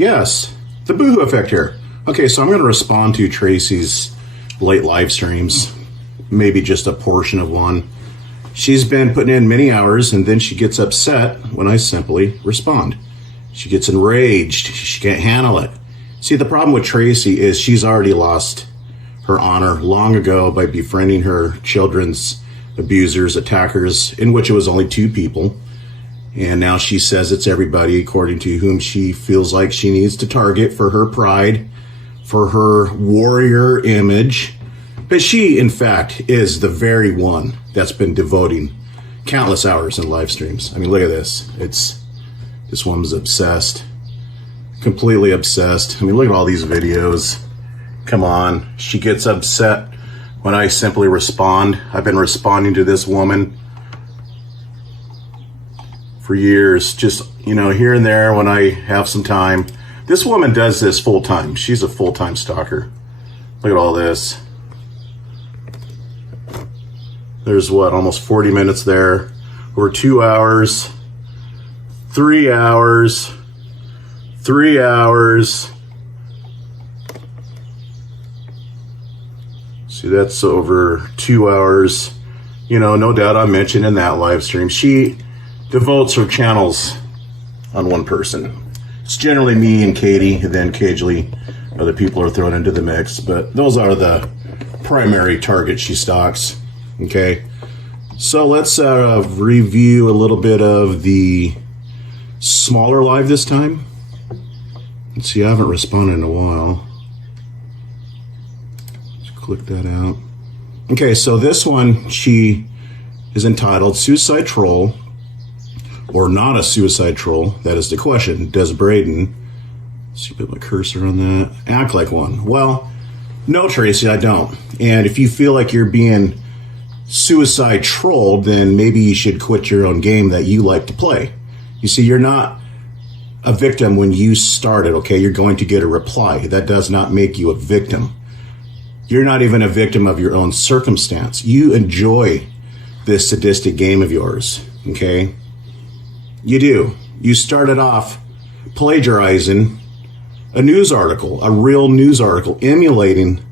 Yes, the Boohoo Effect here. Okay, so I'm going to respond to Tracy's late live streams, maybe just a portion of one. She's been putting in many hours, and then she gets upset when I simply respond. She gets enraged. She can't handle it. See, the problem with Tracy is she's already lost her honor long ago by befriending her children's abusers, attackers, in which it was only 2 people. And now she says it's everybody according to whom she feels like she needs to target for her pride, for her warrior image. But she, in fact, is the very one that's been devoting countless hours in live streams. I mean, look at this. This woman's obsessed, completely obsessed. I mean, look at all these videos. Come on. She gets upset when I simply respond. I've been responding to this woman for years, just, you know, here and there when I have some time. This woman does this full time. She's a full-time stalker. Look at all this. There's what, almost 40 minutes there. Over 2 hours, 3 hours, 3 hours. See, that's over 2 hours. You know, no doubt I mentioned in that live stream. She devotes her channels on one person. It's generally me and Katie, and then occasionally other people are thrown into the mix, but those are the primary targets she stalks. Okay, so let's review a little bit of the smaller live this time. Let's see, I haven't responded in a while. Let's click that out. Okay, so this one, she is entitled Suicide Troll, or not a suicide troll. That is the question. Does Braden, let's see, put my cursor on that, act like one? Well, no, Tracy, I don't. And if you feel like you're being suicide trolled, then maybe you should quit your own game that you like to play. You see, you're not a victim when you started, okay? You're going to get a reply. That does not make you a victim. You're not even a victim of your own circumstance. You enjoy this sadistic game of yours, okay? You do. You started off plagiarizing a news article, a real news article, emulating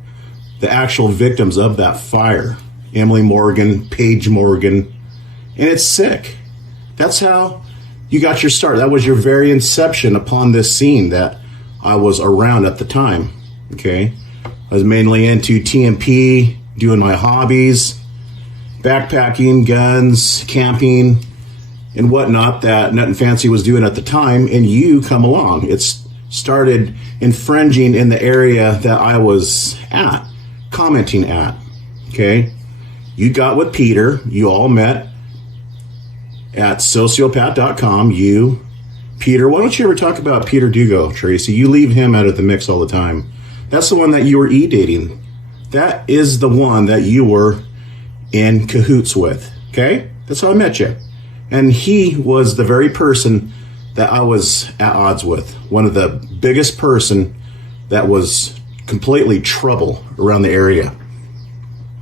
the actual victims of that fire. Emily Morgan, Paige Morgan, and it's sick. That's how you got your start. That was your very inception upon this scene that I was around at the time, okay? I was mainly into TMP, doing my hobbies, backpacking, guns, camping, and whatnot that Nut and Fancy was doing at the time, and you come along. It's started infringing in the area that I was at, commenting at, okay? You got with Peter. You all met at sociopath.com. You, Peter, why don't you ever talk about Peter Dugo, Tracy? You leave him out of the mix all the time. That's the one that you were e-dating. That is the one that you were in cahoots with, okay? That's how I met you. And he was the very person that I was at odds with. One of the biggest person that was completely trouble around the area.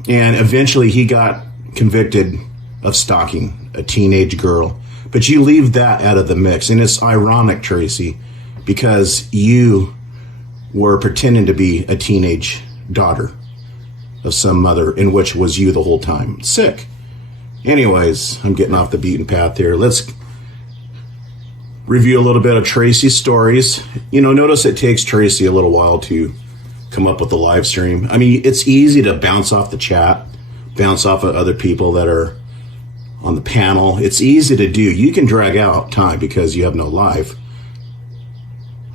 And eventually he got convicted of stalking a teenage girl. But you leave that out of the mix. And it's ironic, Tracy, because you were pretending to be a teenage daughter of some mother, in which was you the whole time. Sick. Anyways, I'm getting off the beaten path here. Let's review a little bit of Tracy's stories. You know, notice it takes Tracy a little while to come up with the live stream. I mean, it's easy to bounce off the chat, bounce off of other people that are on the panel. It's easy to do. You can drag out time because you have no live.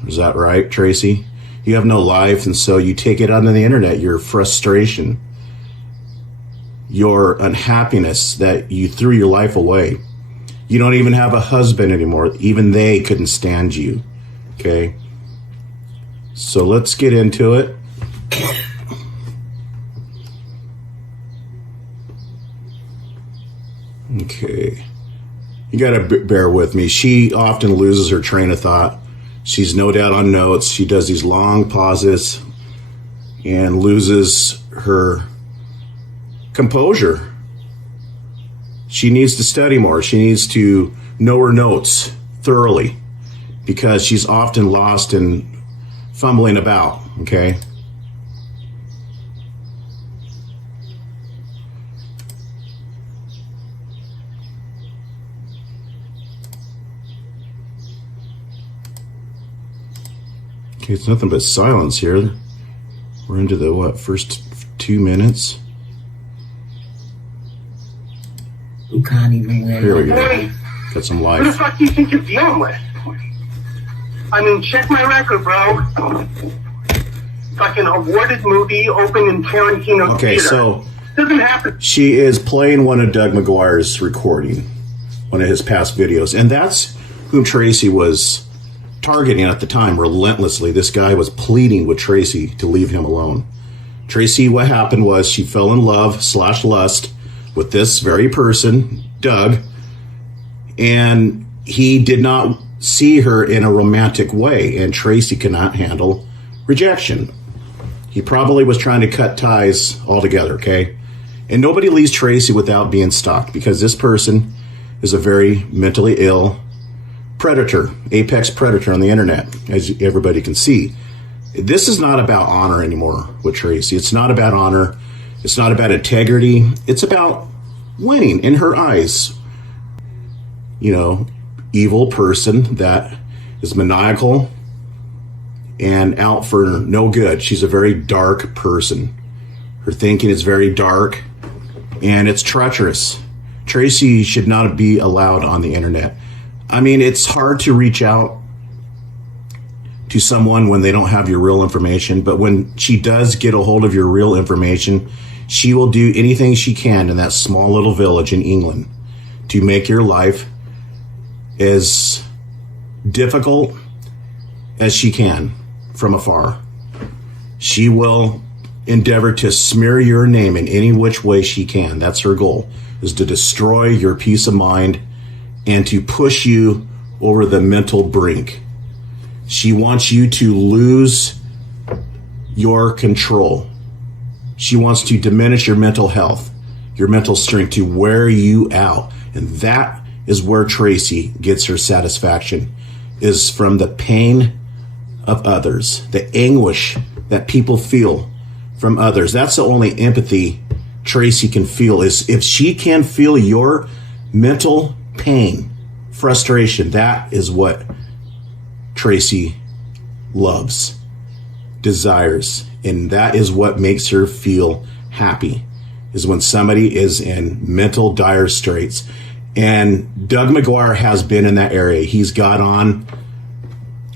Is that right, Tracy? You have no life, and so you take it onto the internet, your frustration, your unhappiness that you threw your life away. You don't even have a husband anymore. Even they couldn't stand you, okay? So let's get into it. Okay. You gotta bear with me. She often loses her train of thought. She's no doubt on notes. She does these long pauses and loses her composure. She needs to study more. She needs to know her notes thoroughly because she's often lost and fumbling about, okay? Okay, it's nothing but silence here. We're into the, what, first 2 minutes? You can't even wear. Here we go. Got some life. Who the fuck do you think you're dealing with? I mean, check my record, bro. Fucking awarded movie, open in Tarantino Okay, theater. so Doesn't happen. she is playing one of Doug McGuire's recording, one of his past videos, and that's whom Tracy was targeting at the time relentlessly. This guy was pleading with Tracy to leave him alone. Tracy, what happened was she fell in love / lust with this very person, Doug, and he did not see her in a romantic way, and Tracy cannot handle rejection. He probably was trying to cut ties altogether, okay? And nobody leaves Tracy without being stalked, because this person is a very mentally ill predator, apex predator on the internet, as everybody can see. This is not about honor anymore with Tracy. It's not about honor. It's not about integrity. It's about winning in her eyes. You know, evil person that is maniacal and out for no good. She's a very dark person. Her thinking is very dark and it's treacherous. Tracy should not be allowed on the internet. I mean, it's hard to reach out to someone when they don't have your real information, but when she does get a hold of your real information, she will do anything she can in that small little village in England to make your life as difficult as she can from afar. She will endeavor to smear your name in any which way she can. That's her goal, is to destroy your peace of mind and to push you over the mental brink. She wants you to lose your control. She wants to diminish your mental health, your mental strength, to wear you out. And that is where Tracy gets her satisfaction, is from the pain of others, the anguish that people feel from others. That's the only empathy Tracy can feel, is if she can feel your mental pain, frustration. That is what Tracy loves, desires, and that is what makes her feel happy, is when somebody is in mental dire straits. And Doug McGuire has been in that area. He's got on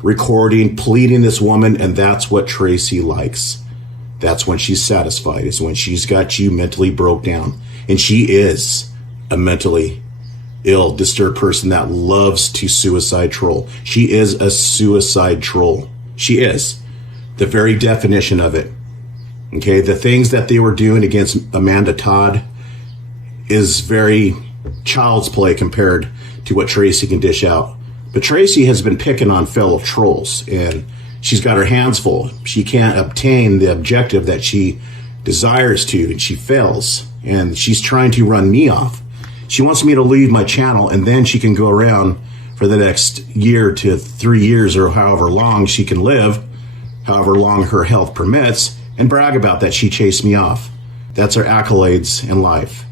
recording, pleading this woman, and that's what Tracy likes. That's when she's satisfied, is when she's got you mentally broke down. And she is a mentally ill, disturbed person that loves to suicide troll. She is a suicide troll. She is. The very definition of it. Okay, the things that they were doing against Amanda Todd is very child's play compared to what Tracy can dish out. But Tracy has been picking on fellow trolls, and she's got her hands full. She can't obtain the objective that she desires to, and she fails. And she's trying to run me off. She wants me to leave my channel, and then she can go around for the next year to 3 years, or however long she can live, however long her health permits, and brag about that she chased me off. That's her accolades in life.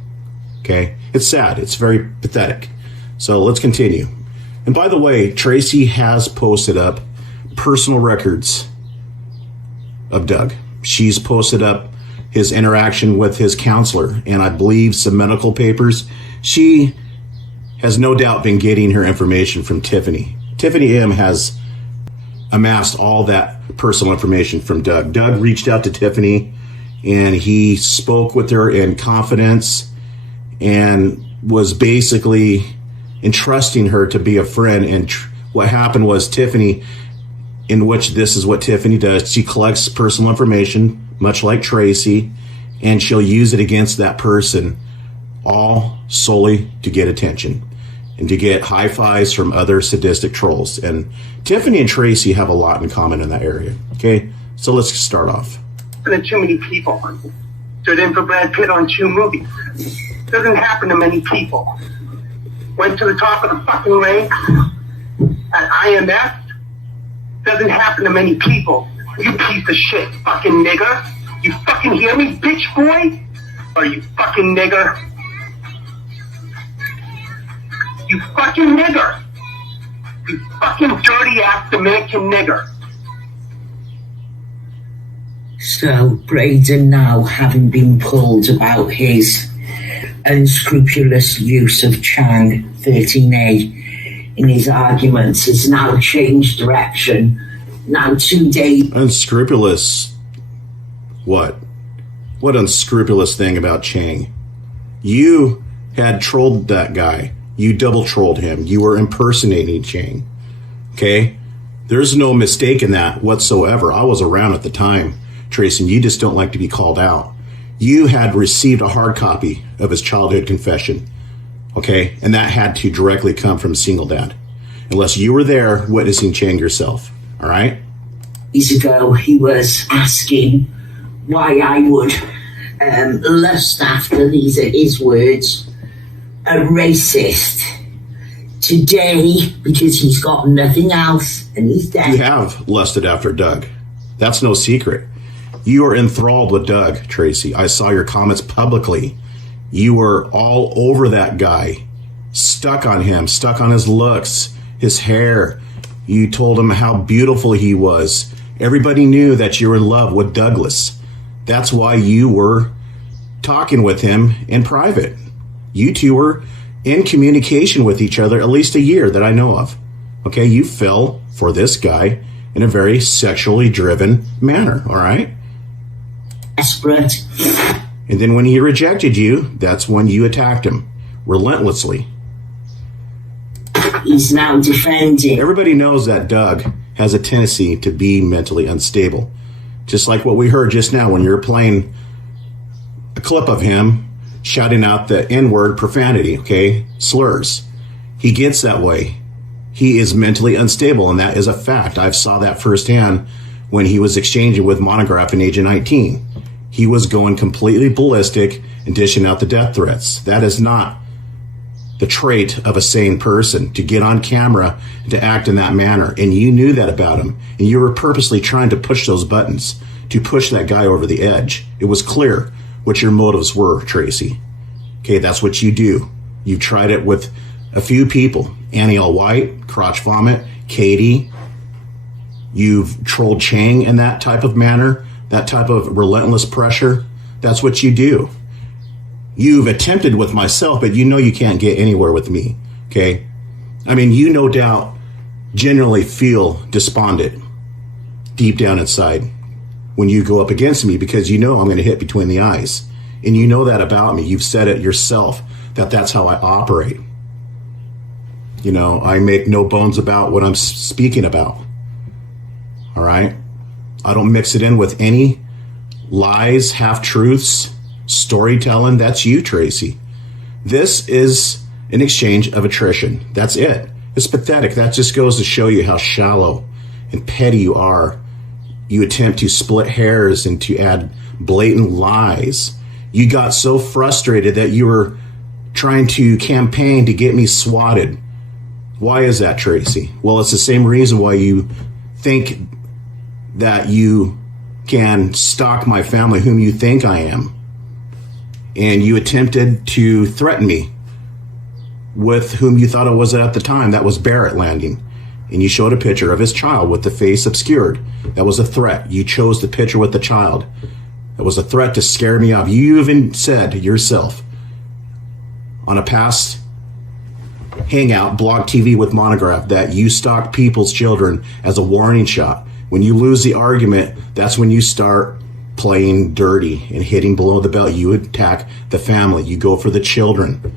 Okay? It's sad. It's very pathetic. So let's continue. And by the way, Tracy has posted up personal records of Doug. She's posted up his interaction with his counselor, and I believe some medical papers. She has no doubt been getting her information from Tiffany. Tiffany M has amassed all that personal information from Doug. Doug reached out to Tiffany, and he spoke with her in confidence and was basically entrusting her to be a friend. And what happened was Tiffany, in which this is what Tiffany does, she collects personal information, much like Tracy, and she'll use it against that person, all solely to get attention and to get high fives from other sadistic trolls. And Tiffany and Tracy have a lot in common in that area. Okay, so let's start off. There are too many people stood in for Brad Pitt on 2 movies. Doesn't happen to many people. Went to the top of the fucking ranks at IMF, Doesn't happen to many people. You piece of shit fucking nigger. You fucking hear me, bitch boy? Or you fucking nigger? You fucking nigger. You fucking dirty ass Dominican nigger. So, Braden now, having been pulled about his unscrupulous use of Chang13a in his arguments, has now changed direction. Now 2 days... Unscrupulous? What? What unscrupulous thing about Chang? You had trolled that guy. You double trolled him. You were impersonating Chang. Okay? There's no mistake in that whatsoever. I was around at the time, Tracy, and you just don't like to be called out. You had received a hard copy of his childhood confession. Okay? And that had to directly come from Single Dad. Unless you were there witnessing Chang yourself. All right? Days ago, he was asking why I would lust after, these are his words, a racist. Today, because he's got nothing else and he's dead. You have lusted after Doug. That's no secret. You are enthralled with Doug, Tracy. I saw your comments publicly. You were all over that guy. Stuck on him, stuck on his looks, his hair. You told him how beautiful he was. Everybody knew that you were in love with Douglas. That's why you were talking with him in private. You two were in communication with each other at least a year that I know of. Okay, you fell for this guy in a very sexually driven manner, all right? Desperate. And then when he rejected you, that's when you attacked him relentlessly. He's now defending. Everybody knows that Doug has a tendency to be mentally unstable. Just like what we heard just now when you were playing a clip of him shouting out the N-word profanity, okay? Slurs. He gets that way. He is mentally unstable, and that is a fact. I saw that firsthand when he was exchanging with Monograph in Agent 19. He was going completely ballistic and dishing out the death threats. That is not the trait of a sane person, to get on camera and to act in that manner. And you knew that about him. And you were purposely trying to push those buttons, to push that guy over the edge. It was clear what your motives were, Tracy. Okay, that's what you do. You've tried it with a few people. Annie All White, KrotchVomit, Katie. You've trolled Chang in that type of manner, that type of relentless pressure. That's what you do. You've attempted with myself, but you know you can't get anywhere with me, okay? I mean, you no doubt generally feel despondent deep down inside when you go up against me, because you know I'm going to hit between the eyes. And you know that about me. You've said it yourself, that that's how I operate. You know, I make no bones about what I'm speaking about. All right? I don't mix it in with any lies, half-truths, storytelling. That's you, Tracy. This is an exchange of attrition. That's it. It's pathetic. That just goes to show you how shallow and petty you are. You attempt to split hairs and to add blatant lies. You got so frustrated that you were trying to campaign to get me swatted. Why is that, Tracy? Well, it's the same reason why you think that you can stalk my family, whom you think I am. And you attempted to threaten me with whom you thought it was at the time. That was Barrett Landing. And you showed a picture of his child with the face obscured. That was a threat. You chose the picture with the child. That was a threat to scare me off. You even said yourself on a past hangout, Blog TV with Monograph, that you stalk people's children as a warning shot. When you lose the argument, that's when you start playing dirty and hitting below the belt. You attack the family. You go for the children.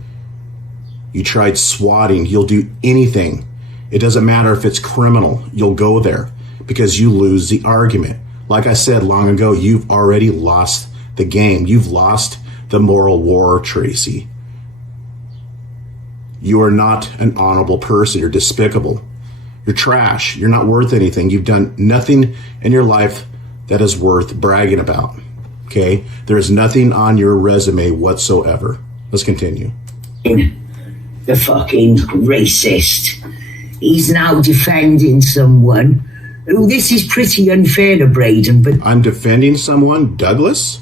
You tried swatting. You'll do anything. It doesn't matter if it's criminal. You'll go there because you lose the argument. Like I said long ago, you've already lost the game. You've lost the moral war, Tracy. You are not an honorable person. You're despicable. You're trash. You're not worth anything. You've done nothing in your life that is worth bragging about. Okay? There's nothing on your resume whatsoever. Let's continue. The fucking racist. He's now defending someone Oh, this is pretty unfair to Braden, but... I'm defending someone? Douglas?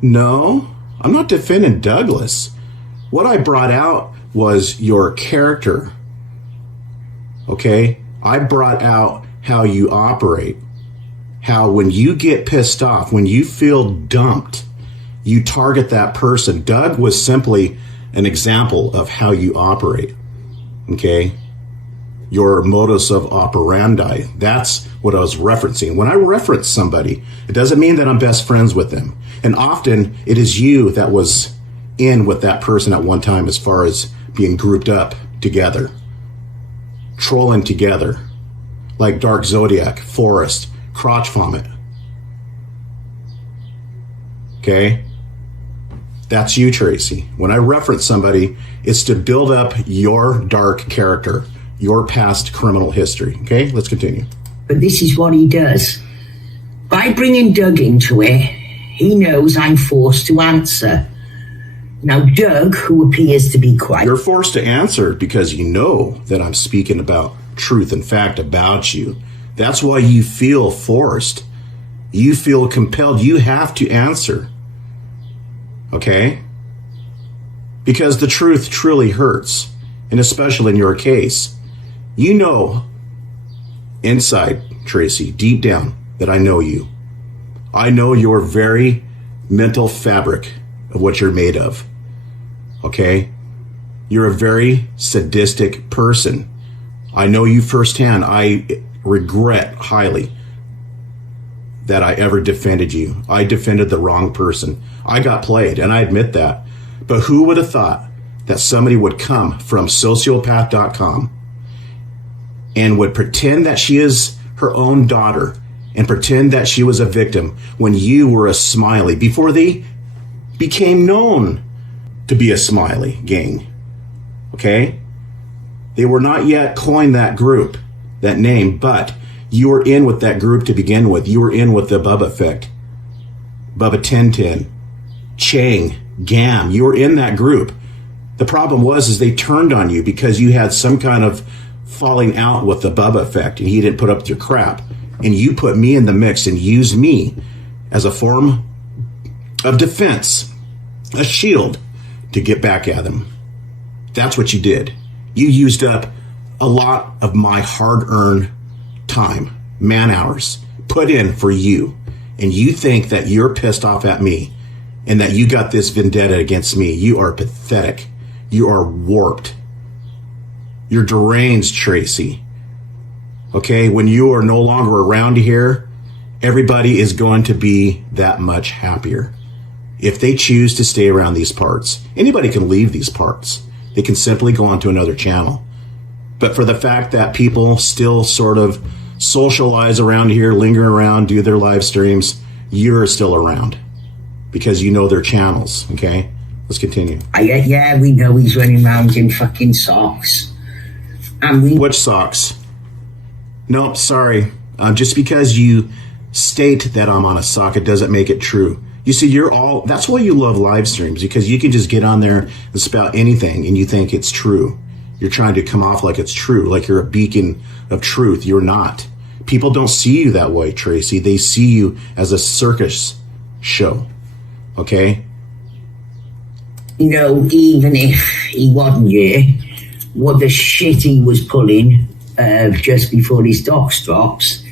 No, I'm not defending Douglas. What I brought out was your character. Okay? I brought out how you operate. How when you get pissed off, when you feel dumped, you target that person. Doug was simply an example of how you operate. Okay? Your modus of operandi. That's what I was referencing. When I reference somebody, it doesn't mean that I'm best friends with them. And often it is you that was in with that person at one time as far as being grouped up together. Trolling together. Like Dark Zodiac, Forrest, KrotchVomit. Okay? That's you, Tracy. When I reference somebody, it's to build up your dark character, your past criminal history. Okay, let's continue. But this is what he does. By bringing Doug into it, he knows I'm forced to answer. Now, Doug, who appears to be quiet... You're forced to answer because you know that I'm speaking about truth and fact about you. That's why you feel forced. You feel compelled. You have to answer. Okay? Because the truth truly hurts. And especially in your case. You know, inside, Tracy, deep down, that I know you. I know your very mental fabric of what you're made of. Okay? You're a very sadistic person. I know you firsthand. I regret highly that I ever defended you. I defended the wrong person. I got played, and I admit that. But who would have thought that somebody would come from sociopath.com and would pretend that she is her own daughter and pretend that she was a victim when you were a smiley before they became known to be a smiley gang. Okay? They were not yet coined that group, that name, but you were in with that group to begin with. You were in with the Bubba effect. Bubba 1010, Chang, Gam, you were in that group. The problem was they turned on you because you had some kind of falling out with the Bubba effect and he didn't put up with your crap. And you put me in the mix and used me as a form of defense, a shield to get back at them. That's what you did. You used up a lot of my hard-earned time, man hours, put in for you. And you think that you're pissed off at me and that you got this vendetta against me. You are pathetic. You are warped. You're deranged, Tracy. Okay, when you are no longer around here, everybody is going to be that much happier. If they choose to stay around these parts, anybody can leave these parts. They can simply go on to another channel. But for the fact that people still sort of socialize around here, linger around, do their live streams, you're still around because you know their channels, okay? Let's continue. Yeah, we know he's running around in fucking socks. And Which socks? Nope, sorry. Just because you state that I'm on a sock, it doesn't make it true. You see, that's why you love live streams, because you can just get on there and spout anything and you think it's true. You're trying to come off like it's true, like you're a beacon of truth. You're not. People don't see you that way, Tracy. They see you as a circus show. Okay? You know, even if he wasn't here, what the shit he was pulling just before his docs drops.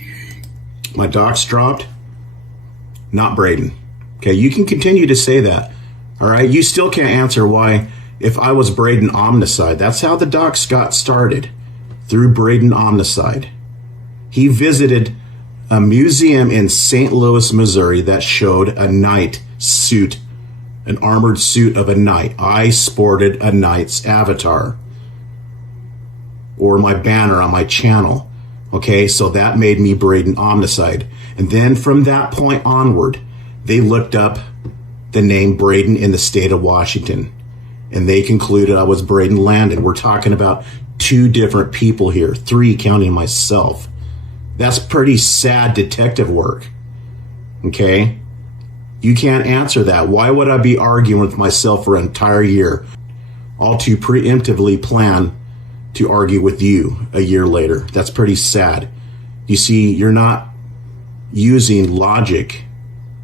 My docs dropped? Not Braden. Okay, you can continue to say that. All right? You still can't answer why, if I was BradenOmnicide, that's how the docs got started, through BradenOmnicide. He visited a museum in St. Louis, Missouri that showed a knight suit, an armored suit of a knight. I sported a knight's avatar, or my banner on my channel. Okay, so that made me BradenOmnicide. And then from that point onward, they looked up the name Braden in the state of Washington. And they concluded I was Braden Landon. We're talking about 2 different people here, 3 counting myself. That's pretty sad detective work. Okay? You can't answer that. Why would I be arguing with myself for an entire year, all to preemptively plan to argue with you a year later? That's pretty sad. You see, you're not using logic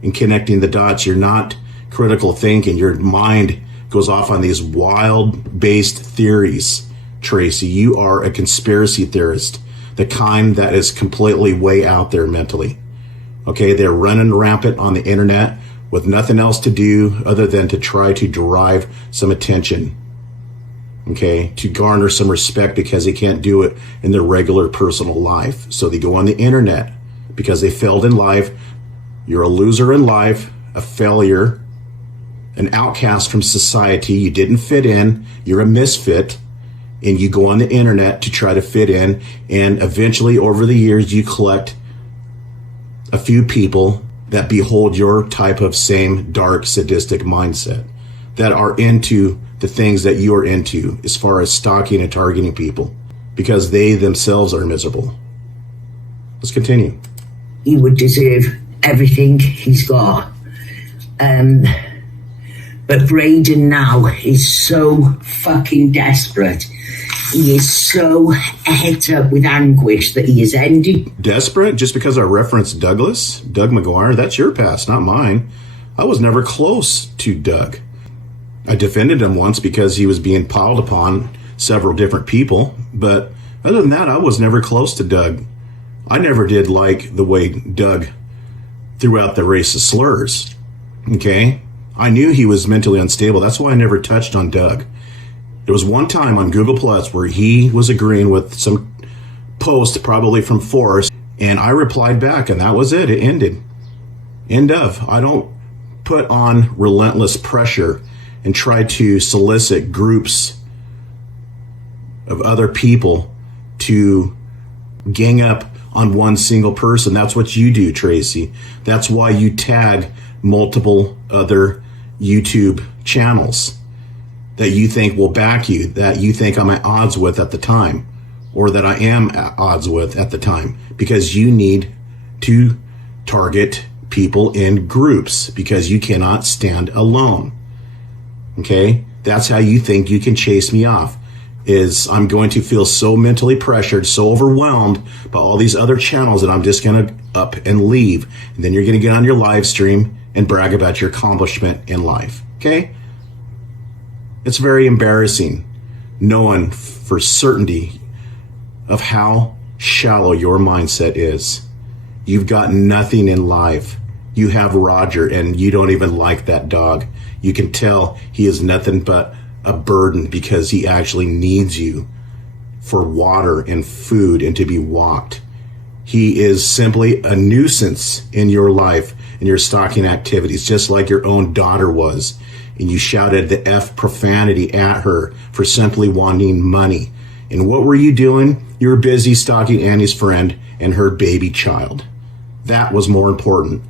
and connecting the dots. You're not critical thinking. Your mind goes off on these wild-based theories, Tracy. You are a conspiracy theorist, the kind that is completely way out there mentally. Okay, they're running rampant on the internet with nothing else to do other than to try to derive some attention. Okay, to garner some respect because they can't do it in their regular personal life. So they go on the internet because they failed in life. You're a loser in life, a failure, an outcast from society. You didn't fit in. You're a misfit. And you go on the internet to try to fit in. And eventually, over the years, you collect a few people that behold your type of same dark, sadistic mindset, that are into the things that you are into as far as stalking and targeting people because they themselves are miserable. Let's continue. He would deserve everything he's got. But Braden now is so fucking desperate. He is so het up with anguish that he is ending. Desperate? Just because I referenced Doug McGuire? That's your past, not mine. I was never close to Doug. I defended him once because he was being piled upon several different people. But other than that, I was never close to Doug. I never did like the way Doug threw out the racist slurs. Okay? I knew he was mentally unstable. That's why I never touched on Doug. There was one time on Google Plus where he was agreeing with some post, probably from Forrest, and I replied back, and that was it. It ended. End of. I don't put on relentless pressure and try to solicit groups of other people to gang up on one single person. That's what you do, Tracy. That's why you tag multiple other YouTube channels that you think will back you, that you think I'm at odds with at the time, or that I am at odds with at the time, because you need to target people in groups because you cannot stand alone. Okay? That's how you think you can chase me off, is I'm going to feel so mentally pressured, so overwhelmed by all these other channels that I'm just going to up and leave. And then you're going to get on your live stream and brag about your accomplishment in life. Okay? It's very embarrassing knowing for certainty of how shallow your mindset is. You've got nothing in life. You have Roger, and you don't even like that dog. You can tell he is nothing but a burden because he actually needs you for water and food and to be walked. He is simply a nuisance in your life and your stalking activities, just like your own daughter was. And you shouted the F profanity at her for simply wanting money. And what were you doing? You were busy stalking Annie's friend and her baby child. That was more important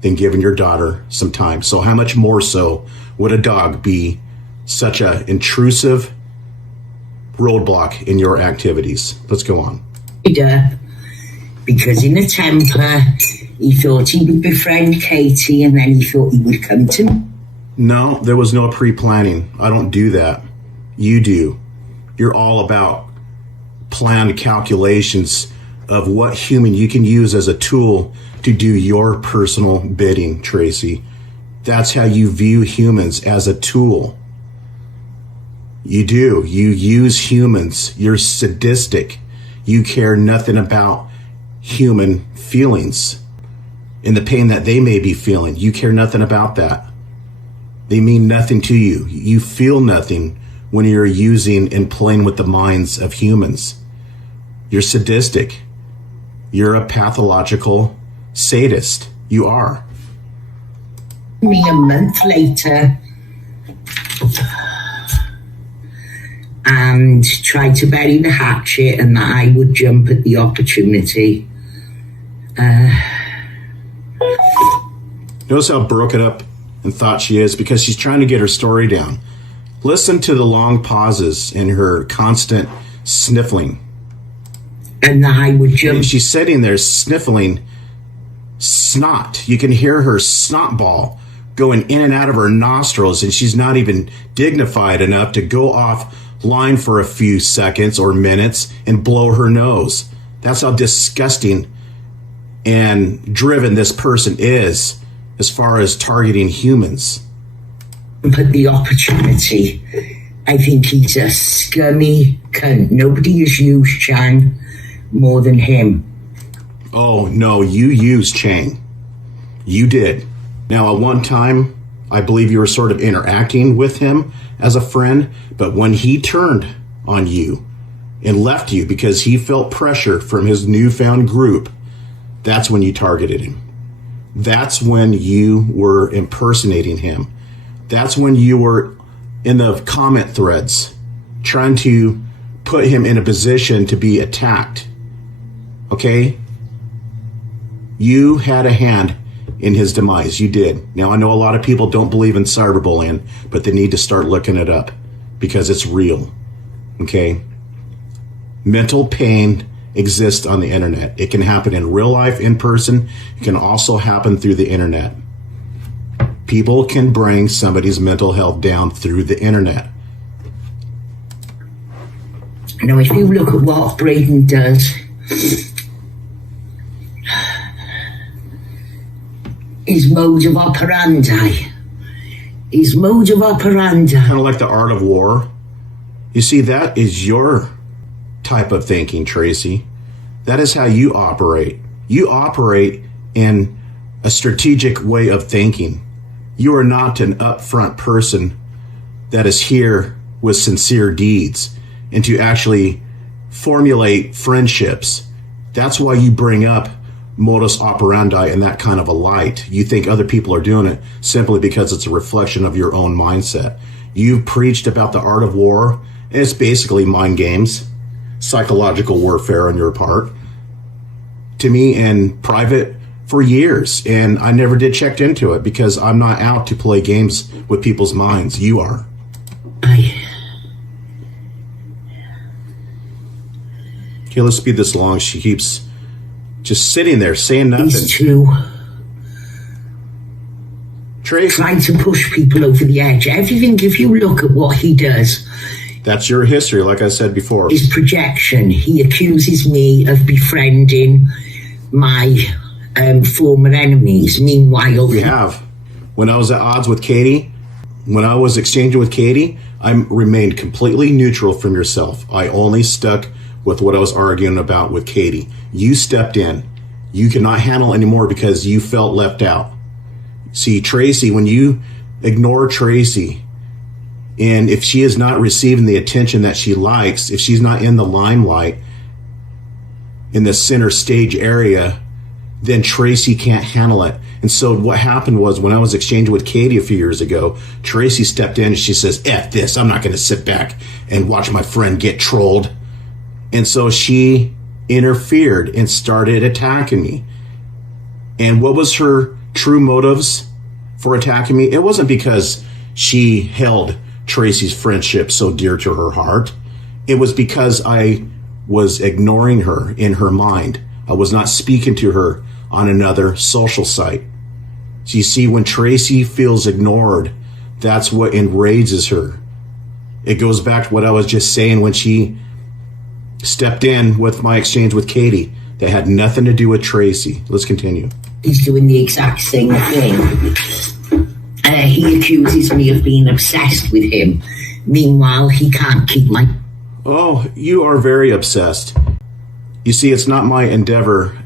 than giving your daughter some time. So how much more so would a dog be such an intrusive roadblock in your activities? Let's go on. Because in a temper, he thought he would befriend Katie, and then he thought he would come to me. No, there was no pre-planning. I don't do that. You do. You're all about planned calculations of what human you can use as a tool to do your personal bidding, Tracy. That's how you view humans, as a tool. You do. You use humans. You're sadistic. You care nothing about human feelings and the pain that they may be feeling. You care nothing about that. They mean nothing to you. You feel nothing when you're using and playing with the minds of humans. You're sadistic. You're a pathological sadist. You are. Me a month later and tried to bury the hatchet, and that I would jump at the opportunity. Notice how broken up and thought she is because she's trying to get her story down. Listen to the long pauses in her constant sniffling. And I would jump. And she's sitting there sniffling snot. You can hear her snot ball going in and out of her nostrils, and she's not even dignified enough to go offline for a few seconds or minutes and blow her nose. That's how disgusting and driven this person is as far as targeting humans. But the opportunity, I think he's a scummy cunt. Nobody has used Chang more than him. Oh, no, you used Chang. You did. Now, at one time, I believe you were sort of interacting with him as a friend, but when he turned on you and left you because he felt pressure from his newfound group, that's when you targeted him. That's when you were impersonating him. That's when you were in the comment threads trying to put him in a position to be attacked. Okay? You had a hand in his demise. You did. Now, I know a lot of people don't believe in cyberbullying, but they need to start looking it up because it's real. Okay? Mental pain exists on the internet. It can happen in real life, in person. It can also happen through the internet. People can bring somebody's mental health down through the internet. Now, if you look at what Braden does, his mode of operandi. Kind of like the art of war. You see, that is your type of thinking, Tracy. That is how you operate. You operate in a strategic way of thinking. You are not an upfront person that is here with sincere deeds and to actually formulate friendships. That's why you bring up modus operandi in that kind of a light. You think other people are doing it simply because it's a reflection of your own mindset. You've preached about the art of war, and it's basically mind games, psychological warfare on your part, to me in private for years, and I never did check into it because I'm not out to play games with people's minds. You are. Okay, let's speed this along. She keeps just sitting there saying nothing. These two Tracy, trying to push people over the edge. Everything, if you look at what he does, that's your history, like I said before. His projection. He accuses me of befriending my former enemies. Meanwhile, we have. When I was at odds with Katie, when I was exchanging with Katie, I remained completely neutral from yourself. I only stuck with what I was arguing about with Katie. You stepped in. You cannot handle anymore because you felt left out. See, Tracy, when you ignore Tracy, and if she is not receiving the attention that she likes, if she's not in the limelight, in the center stage area, then Tracy can't handle it. And so what happened was when I was exchanging with Katie a few years ago, Tracy stepped in and she says, F this, I'm not going to sit back and watch my friend get trolled. And so she interfered and started attacking me. And what was her true motives for attacking me? It wasn't because she held Tracy's friendship so dear to her heart. It was because I was ignoring her in her mind. I was not speaking to her on another social site. So you see, when Tracy feels ignored, that's what enrages her. It goes back to what I was just saying when she stepped in with my exchange with Katie. That had nothing to do with Tracy. Let's continue. He's doing the exact same thing. He accuses me of being obsessed with him. Meanwhile, he can't keep my... Oh, you are very obsessed. You see, it's not my endeavor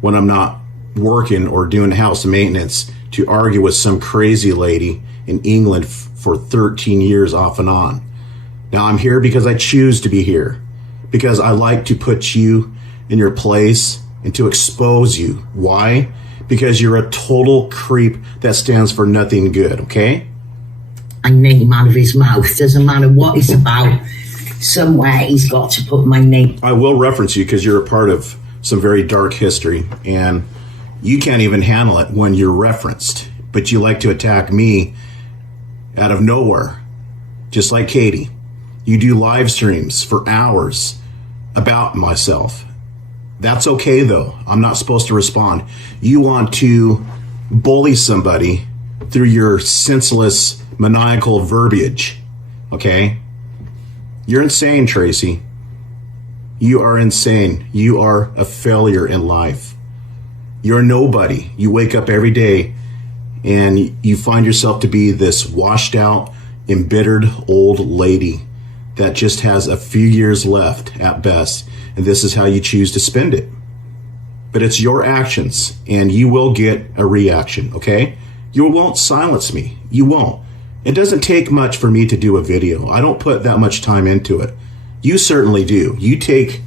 when I'm not working or doing house maintenance to argue with some crazy lady in England for 13 years off and on. Now, I'm here because I choose to be here, because I like to put you in your place and to expose you. Why? Because you're a total creep that stands for nothing good, okay? My name out of his mouth. Doesn't matter what it's about. Somewhere he's got to put my name. I will reference you because you're a part of some very dark history, and you can't even handle it when you're referenced. But you like to attack me out of nowhere, just like Katie. You do live streams for hours about myself. That's okay, though. I'm not supposed to respond. You want to bully somebody through your senseless, maniacal verbiage, okay? You're insane, Tracy. You are insane. You are a failure in life. You're nobody. You wake up every day and you find yourself to be this washed out, embittered old lady that just has a few years left at best. And this is how you choose to spend it. But it's your actions, and you will get a reaction, okay? You won't silence me. You won't. It doesn't take much for me to do a video. I don't put that much time into it. You certainly do. You take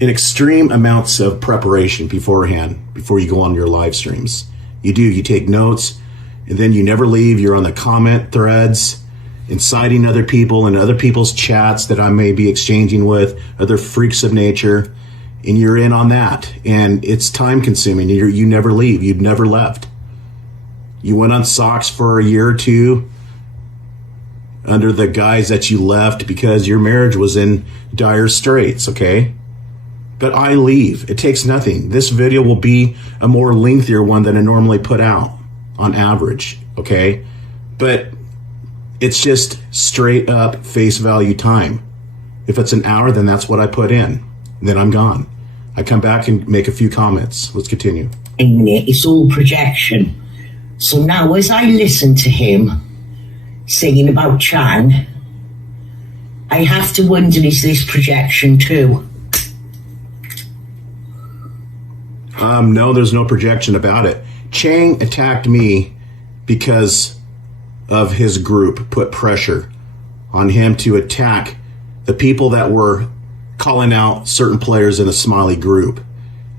an extreme amounts of preparation beforehand, before you go on your live streams. You do. You take notes, and then you never leave. You're on the comment threads, inciting other people and other people's chats that I may be exchanging with, other freaks of nature, and you're in on that. And it's time consuming. You never leave. You've never left. You went on socks for a year or two under the guise that you left because your marriage was in dire straits, okay? But I leave. It takes nothing. This video will be a more lengthier one than I normally put out on average, okay? But it's just straight up face value time. If it's an hour, then that's what I put in. Then I'm gone. I come back and make a few comments. Let's continue. It's all projection. So now as I listen to him singing about Chang, I have to wonder, is this projection too? No, there's no projection about it. Chang attacked me because of his group put pressure on him to attack the people that were calling out certain players in the Smiley group.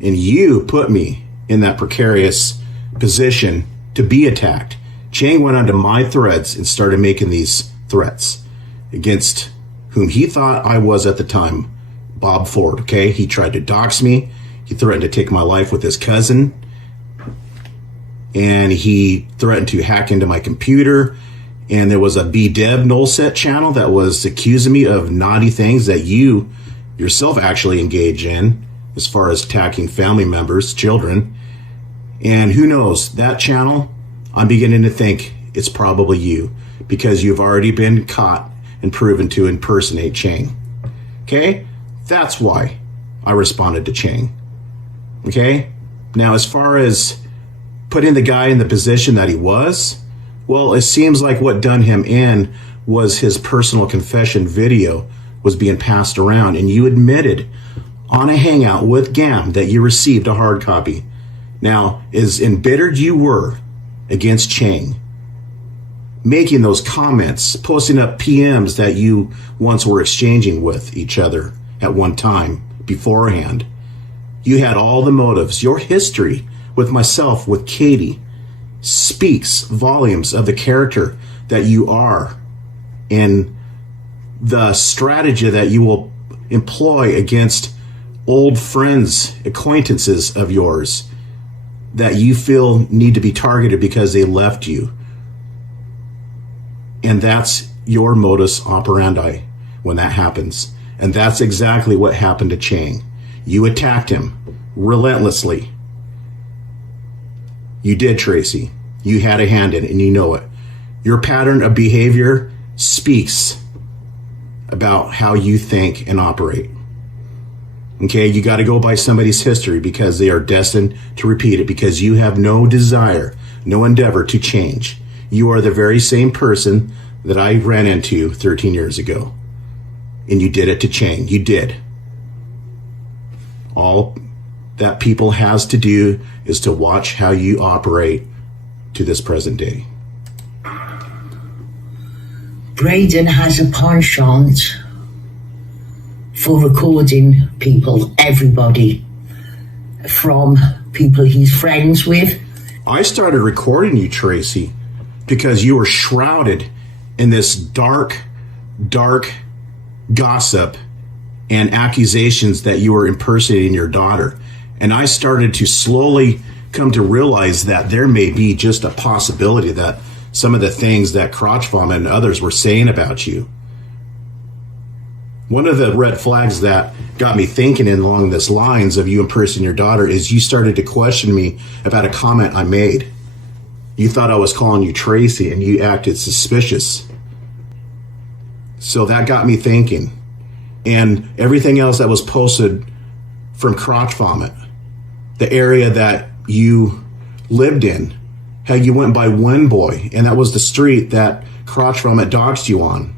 And you put me in that precarious position to be attacked. Chang went onto my threads and started making these threats against whom he thought I was at the time, Bob Ford, okay? He tried to dox me. He threatened to take my life with his cousin. And he threatened to hack into my computer. And there was a bdevnulset channel that was accusing me of naughty things that you yourself actually engage in, as far as attacking family members, children. And who knows, that channel, I'm beginning to think it's probably you, because you've already been caught and proven to impersonate Chang. Okay? That's why I responded to Chang. Okay? Now, as far as putting the guy in the position that he was, well, it seems like what done him in was his personal confession video was being passed around, and you admitted on a hangout with Gam that you received a hard copy. Now, as embittered you were against Chang, making those comments, posting up PMs that you once were exchanging with each other at one time beforehand, you had all the motives. Your history with myself, with Katie, speaks volumes of the character that you are and the strategy that you will employ against old friends, acquaintances of yours that you feel need to be targeted because they left you. And that's your modus operandi when that happens. And that's exactly what happened to Chang. You attacked him relentlessly. You did, Tracy. You had a hand in it, and you know it. Your pattern of behavior speaks about how you think and operate. Okay, you got to go by somebody's history because they are destined to repeat it, because you have no desire, no endeavor to change. You are the very same person that I ran into 13 years ago. And you did it to Chang. You did. All that people has to do is to watch how you operate to this present day. Braden has a penchant for recording people, everybody, from people he's friends with. I started recording you, Tracy, because you were shrouded in this dark gossip and accusations that you were impersonating your daughter. And I started to slowly come to realize that there may be just a possibility that some of the things that KrotchVomit and others were saying about you. One of the red flags that got me thinking along this lines of you impersonating your daughter is you started to question me about a comment I made. You thought I was calling you Tracy and you acted suspicious. So that got me thinking. and everything else that was posted from KrotchVomit, the area that you lived in, how you went by Wyndboy, and that was the street that KrotchVomit doxed you on,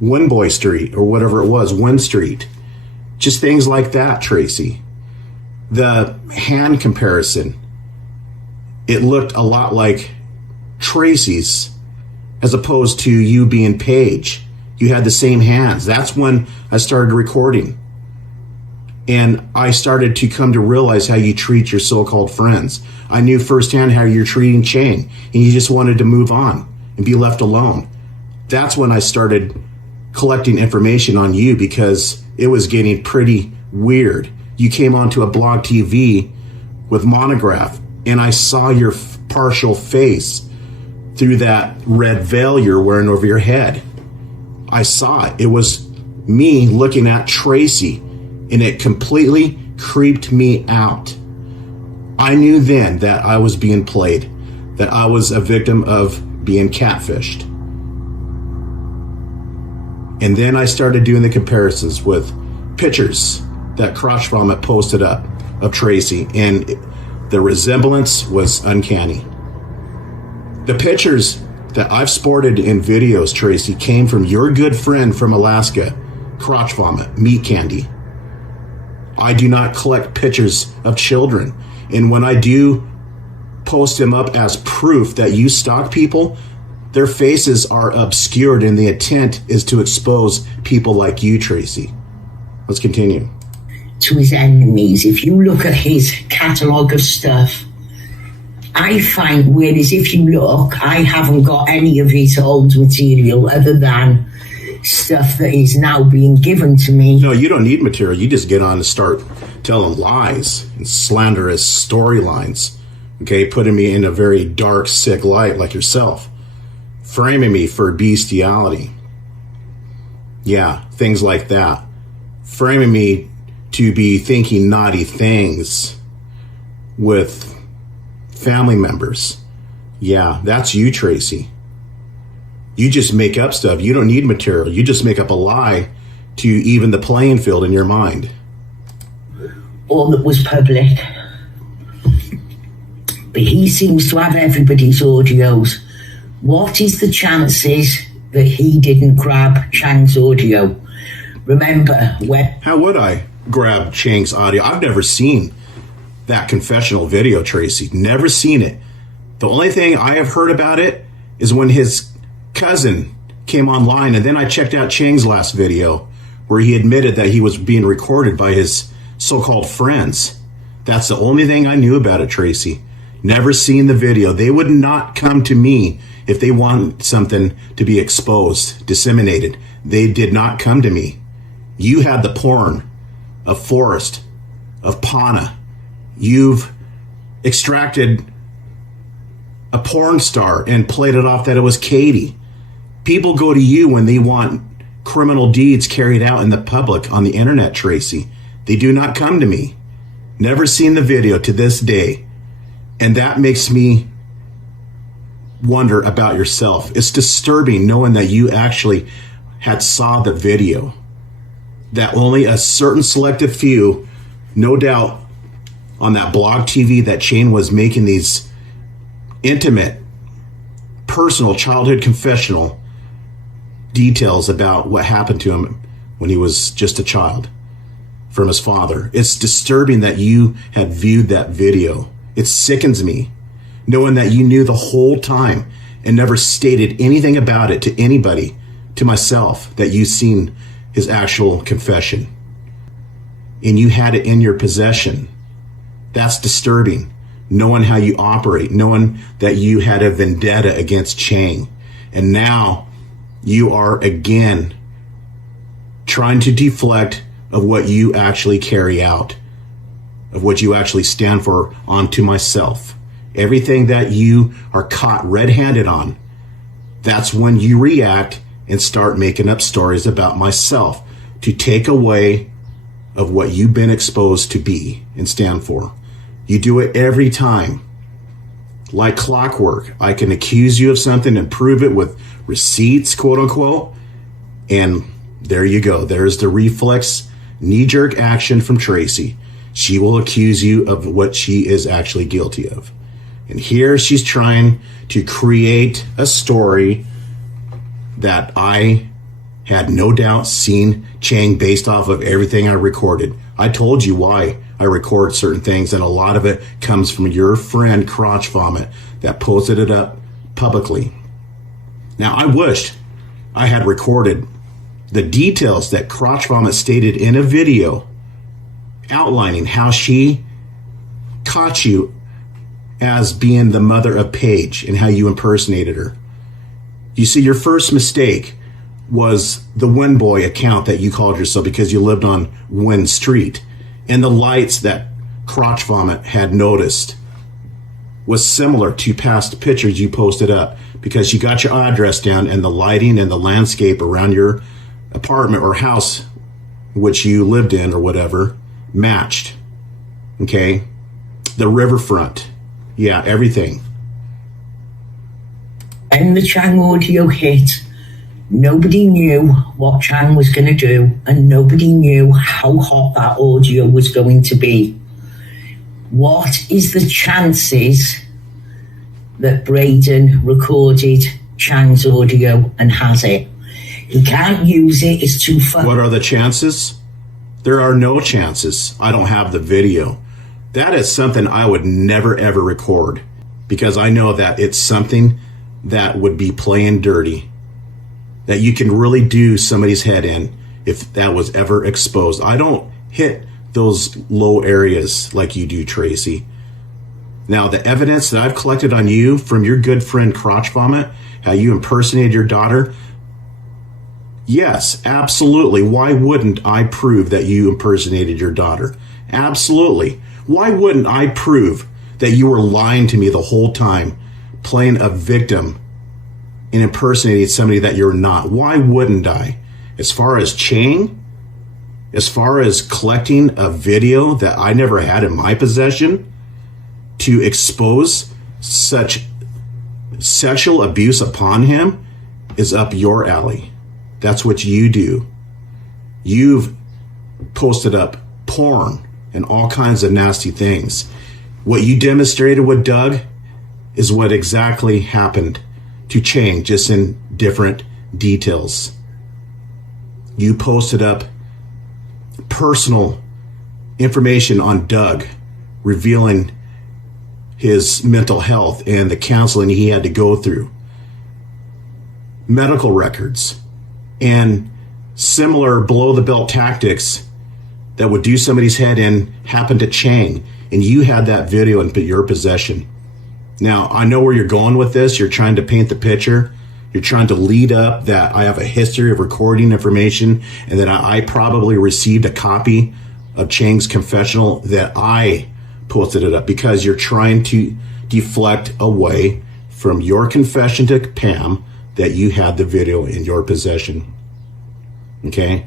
Wyndboy Street, or whatever it was, Wind Street. Just things like that, Tracy. The hand comparison, it looked a lot like Tracy's as opposed to you being Paige. You had the same hands. That's when I started recording. And I started to come to realize how you treat your so-called friends. I knew firsthand how you're treating Chang, and you just wanted to move on and be left alone. That's when I started collecting information on you, because it was getting pretty weird. You came onto a blog TV with Monograph, and I saw your partial face through that red veil you're wearing over your head. I saw it. It was me looking at Tracy, and it completely creeped me out. I knew then that I was being played, that I was a victim of being catfished. And then I started doing the comparisons with pictures that KrotchVomit posted up of Tracy, and the resemblance was uncanny. The pictures that I've sported in videos, Tracy, came from your good friend from Alaska, KrotchVomit, Meat Candy. I do not collect pictures of children. And when I do post them up as proof that you stalk people, their faces are obscured, and the intent is to expose people like you, Tracy. Let's continue. To his enemies, if you look at his catalogue of stuff, I find, whereas if you look, I haven't got any of his old material other than stuff that is now being given to me. No, you don't need material. You just get on and start telling lies and slanderous storylines. Okay, putting me in a very dark, sick light like yourself. Framing me for bestiality. Yeah, things like that. Framing me to be thinking naughty things with family members. Yeah, that's you, Tracy. You just make up stuff. You don't need material. You just make up a lie to even the playing field in your mind. All that was public. But he seems to have everybody's audios. What is the chances that he didn't grab Chang's audio? Remember when... How would I grab Chang's audio? I've never seen that confessional video, Tracy. Never seen it. The only thing I have heard about it is when his cousin came online, and then I checked out Chang's last video where he admitted that he was being recorded by his so-called friends. That's the only thing I knew about it, Tracy. Never seen the video. They would not come to me if they want something to be exposed, disseminated. They did not come to me. You had the porn of Forrest, of Pana. You've extracted a porn star and played it off that it was Katie. People go to you when they want criminal deeds carried out in the public on the internet, Tracy. They do not come to me. Never seen the video to this day. And that makes me wonder about yourself. It's disturbing knowing that you actually had saw the video. That only a certain selective few, no doubt, on that blog TV that Chang was making these intimate, personal, childhood confessional details about what happened to him when he was just a child from his father. It's disturbing that you had viewed that video. It sickens me knowing that you knew the whole time and never stated anything about it to anybody, to myself, that you seen his actual confession and you had it in your possession. That's disturbing. Knowing how you operate, knowing that you had a vendetta against Chang, and now you are again trying to deflect of what you actually carry out, of what you actually stand for, onto myself. Everything that you are caught red-handed on, that's when you react and start making up stories about myself to take away of what you've been exposed to be and stand for. You do it every time. Like clockwork. I can accuse you of something and prove it with receipts, quote unquote, and There you go. There's the reflex knee-jerk action from Tracy. She will accuse you of what she is actually guilty of. And here she's trying to create a story that I had no doubt seen Chang based off of everything I recorded. I told you why I record certain things, and a lot of it comes from your friend KrotchVomit that posted it up publicly. Now, I wished I had recorded the details that KrotchVomit stated in a video outlining how she caught you as being the mother of Paige and how you impersonated her. You see, your first mistake was the Wyndboy account that you called yourself because you lived on Wynd Street. And the lights that KrotchVomit had noticed was similar to past pictures you posted up because you got your address down and the lighting and the landscape around your apartment or house, which you lived in or whatever, matched. Okay? The riverfront. Yeah, everything. When the Chang audio hit, nobody knew what Chang was going to do, and nobody knew how hot that audio was going to be. What is the chances that Braden recorded Chang's audio and has it? He can't use it, it's too far. What are the chances? There are no chances. I don't have the video. That is something I would never ever record because I know that it's something that would be playing dirty, that you can really do somebody's head in if that was ever exposed. I don't hit those low areas like you do, Tracy. Now, the evidence that I've collected on you from your good friend KrotchVomit, how you impersonated your daughter, yes, absolutely. Why wouldn't I prove that you impersonated your daughter? Absolutely. Why wouldn't I prove that you were lying to me the whole time, playing a victim and impersonating somebody that you're not? Why wouldn't I? As far as Chang, as far as collecting a video that I never had in my possession to expose such sexual abuse upon him is up your alley. That's what you do. You've posted up porn and all kinds of nasty things. What you demonstrated with Doug is what exactly happened to Chang, just in different details. You posted up personal information on Doug, revealing his mental health and the counseling he had to go through, medical records, and similar below-the-belt tactics that would do somebody's head in happened to Chang, and you had that video in your possession. Now, I know where you're going with this. You're trying to paint the picture. You're trying to lead up that I have a history of recording information and that I probably received a copy of Chang's confessional that I posted it up because you're trying to deflect away from your confession to Pam that you had the video in your possession. Okay?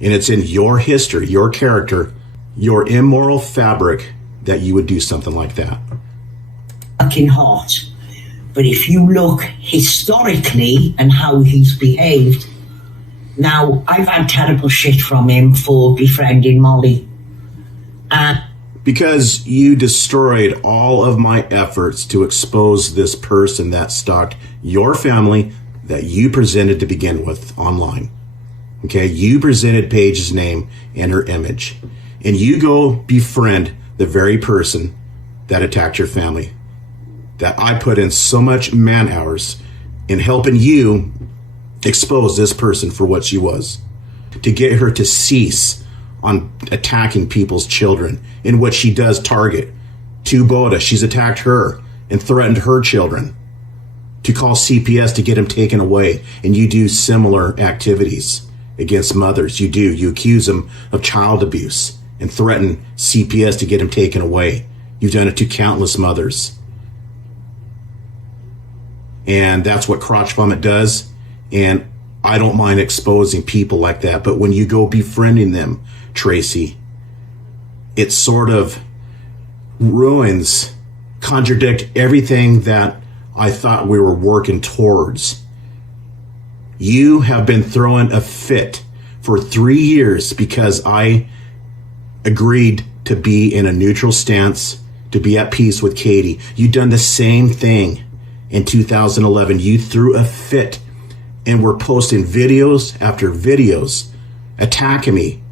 And it's in your history, your character, your immoral fabric that you would do something like that. Fucking hot. But if you look historically and how he's behaved, now I've had terrible shit from him for befriending Molly. Because you destroyed all of my efforts to expose this person that stalked your family that you presented to begin with online. Okay, you presented Paige's name and her image. And you go befriend the very person that attacked your family. That I put in so much man hours in helping you expose this person for what she was. To get her to cease on attacking people's children, in what she does target. To Boda, she's attacked her and threatened her children. To call CPS to get him taken away. And you do similar activities against mothers. You do. You accuse them of child abuse and threaten CPS to get him taken away. You've done it to countless mothers. And that's what KrotchVomit does. And I don't mind exposing people like that. But when you go befriending them, Tracy, it sort of ruins, contradict everything that I thought we were working towards. You have been throwing a fit for 3 years because I agreed to be in a neutral stance, to be at peace with Katie. You done the same thing in 2011. You threw a fit and were posting videos after videos attacking me,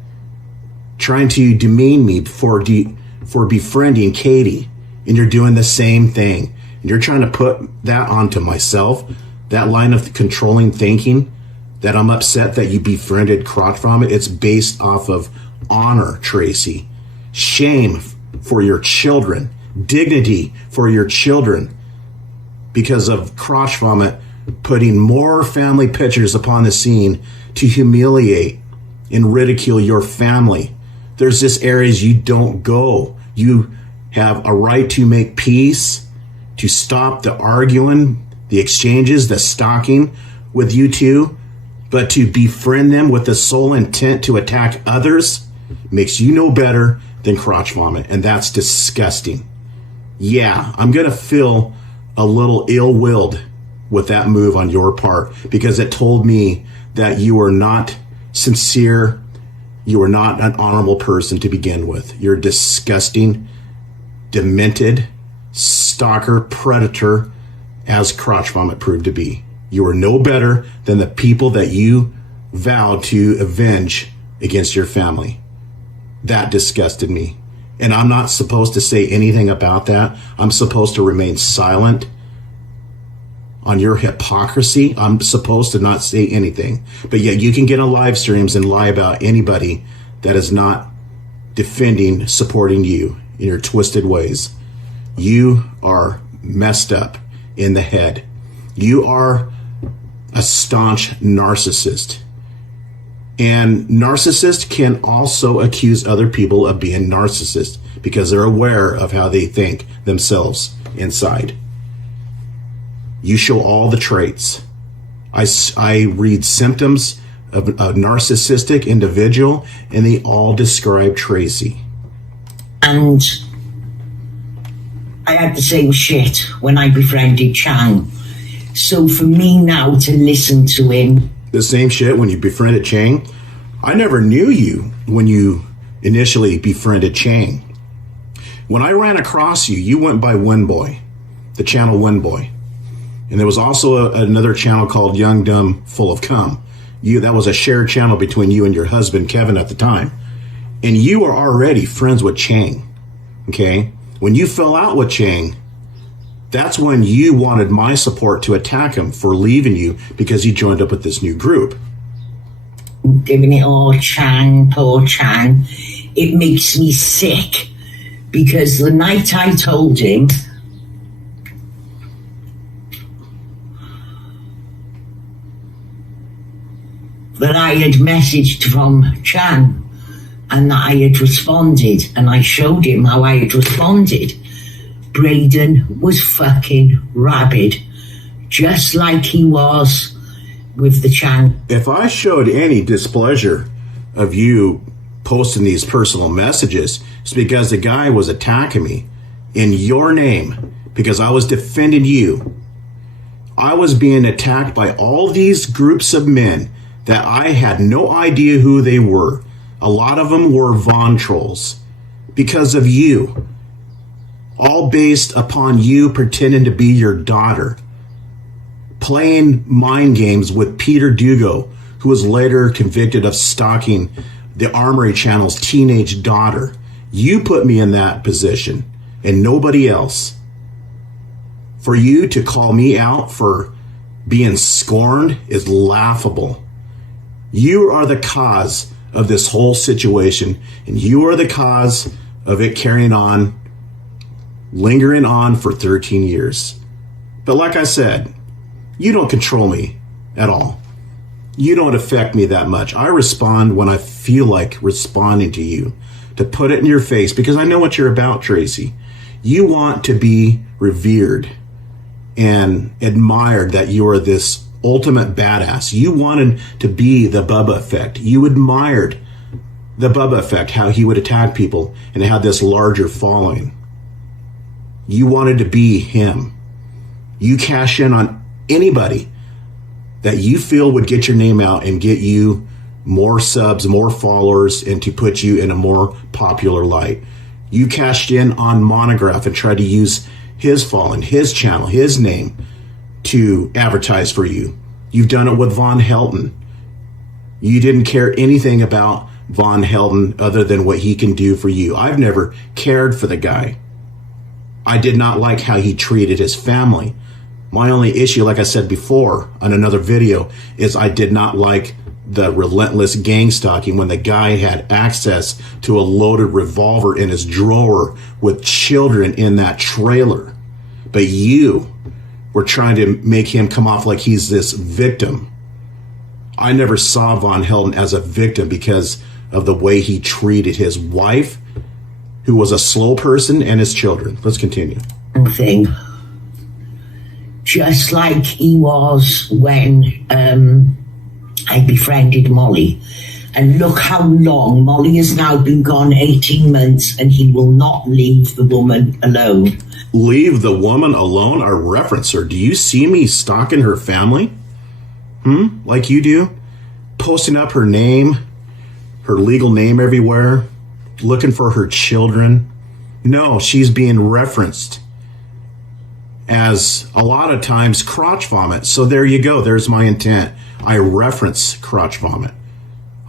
trying to demean me for befriending Katie. And you're doing the same thing. And you're trying to put that onto myself, that line of controlling thinking, that I'm upset that you befriended KrotchVomit. It's based off of honor, Tracy. Shame for your children. Dignity for your children. Because of KrotchVomit putting more family pictures upon the scene to humiliate and ridicule your family. There's just areas you don't go. You have a right to make peace, to stop the arguing, the exchanges, the stalking with you two, but to befriend them with the sole intent to attack others makes you no better than KrotchVomit, and that's disgusting. Yeah, I'm going to feel a little ill-willed with that move on your part because it told me that you are not sincere, you are not an honorable person to begin with. You're a disgusting, demented stalker predator, as KrotchVomit proved to be. You are no better than the people that you vowed to avenge against your family. That disgusted me. And I'm not supposed to say anything about that. I'm supposed to remain silent on your hypocrisy. I'm supposed to not say anything. But yet you can get on live streams and lie about anybody that is not defending, supporting you in your twisted ways. You are messed up in the head. You are a staunch narcissist. And narcissists can also accuse other people of being narcissists because they're aware of how they think themselves inside. You show all the traits. I read symptoms of a narcissistic individual, and they all describe Tracy. And I had the same shit when I befriended Chang. So for me now to listen to him... The same shit when you befriended Chang? I never knew you when you initially befriended Chang. When I ran across you, you went by Wyndboy, the channel Wyndboy. And there was also another channel called Young, Dumb, Full of Cum. That was a shared channel between you and your husband, Kevin, at the time. And you were already friends with Chang, okay? When you fell out with Chang, that's when you wanted my support to attack him for leaving you because he joined up with this new group. Giving it all Chang, poor Chang. It makes me sick because the night I told him that I had messaged from Chang and that I had responded, and I showed him how I had responded, Braden was fucking rabid, just like he was with the Chang. If I showed any displeasure of you posting these personal messages, it's because the guy was attacking me in your name because I was defending you. I was being attacked by all these groups of men that I had no idea who they were. A lot of them were Von trolls because of you. All based upon you pretending to be your daughter. Playing mind games with Peter Dugo, who was later convicted of stalking theARMORYchannel's teenage daughter. You put me in that position and nobody else. For you to call me out for being scorned is laughable. You are the cause of this whole situation, and you are the cause of it carrying on, lingering on for 13 years. But like I said, you don't control me at all. You don't affect me that much. I respond when I feel like responding to you, to put it in your face, because I know what you're about, Tracy. You want to be revered and admired, that you are this ultimate badass. You wanted to be the Bubba Effect. You admired the Bubba Effect, how he would attack people and had this larger following. You wanted to be him. You cash in on anybody that you feel would get your name out and get you more subs, more followers, and to put you in a more popular light. You cashed in on Monograph and tried to use his following, his channel, his name to advertise for you. You've done it with Von Helton. You didn't care anything about Von Helton other than what he can do for you. I've never cared for the guy. I did not like how he treated his family. My only issue, like I said before on another video, is I did not like the relentless gang stalking when the guy had access to a loaded revolver in his drawer with children in that trailer. But you were trying to make him come off like he's this victim. I never saw Von Helton as a victim because of the way he treated his wife, who was a slow person, and his children. Let's continue. Thing. Just like he was when I befriended Molly. And look how long. Molly has now been gone 18 months and he will not leave the woman alone. Leave the woman alone? I reference her. Do you see me stalking her family? Like you do? Posting up her name, her legal name everywhere, looking for her children. No, she's being referenced as a lot of times crotch vomit. So there you go. There's my intent. I reference crotch vomit.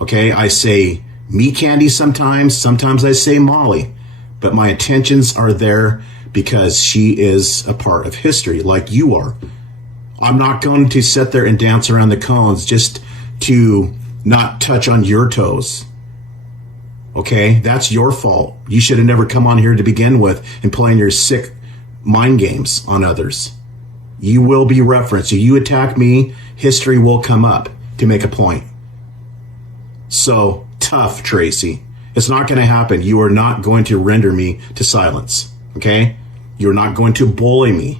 Okay, I say meat candy sometimes. Sometimes I say Molly. But my intentions are there because she is a part of history like you are. I'm not going to sit there and dance around the cones just to not touch on your toes. Okay, that's your fault. You should have never come on here to begin with and playing your sick mind games on others. You will be referenced. If you attack me, history will come up to make a point. So tough, Tracy. It's not going to happen. You are not going to render me to silence. Okay? You're not going to bully me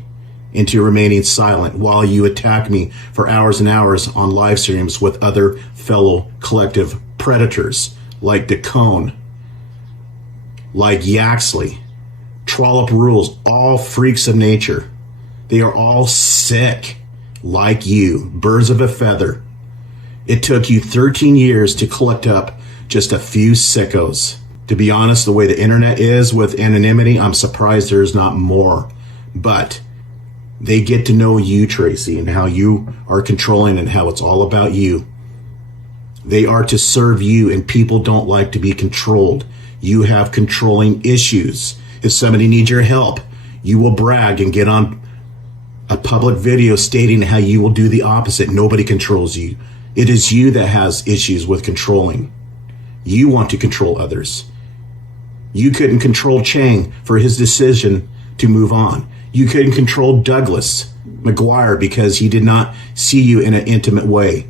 into remaining silent while you attack me for hours and hours on live streams with other fellow collective predators like Dacone, like Yaxley, Trollop Rules, all freaks of nature. They are all sick like you, birds of a feather. It took you 13 years to collect up just a few sickos. To be honest, the way the internet is with anonymity, I'm surprised there's not more. But they get to know you, Tracy, and how you are controlling and how it's all about you. They are to serve you, and people don't like to be controlled. You have controlling issues. If somebody needs your help, you will brag and get on a public video stating how you will do the opposite. Nobody controls you. It is you that has issues with controlling. You want to control others. You couldn't control Chang for his decision to move on. You couldn't control Douglas McGuire because he did not see you in an intimate way.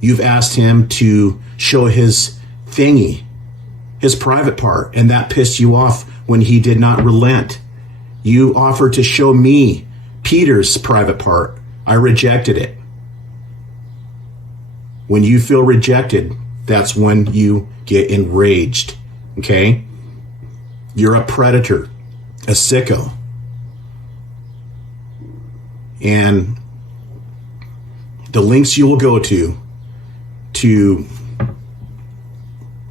You've asked him to show his thingy, his private part, and that pissed you off when he did not relent. You offered to show me Peter's private part. I rejected it. When you feel rejected, that's when you get enraged, okay? You're a predator, a sicko. And the links you will go to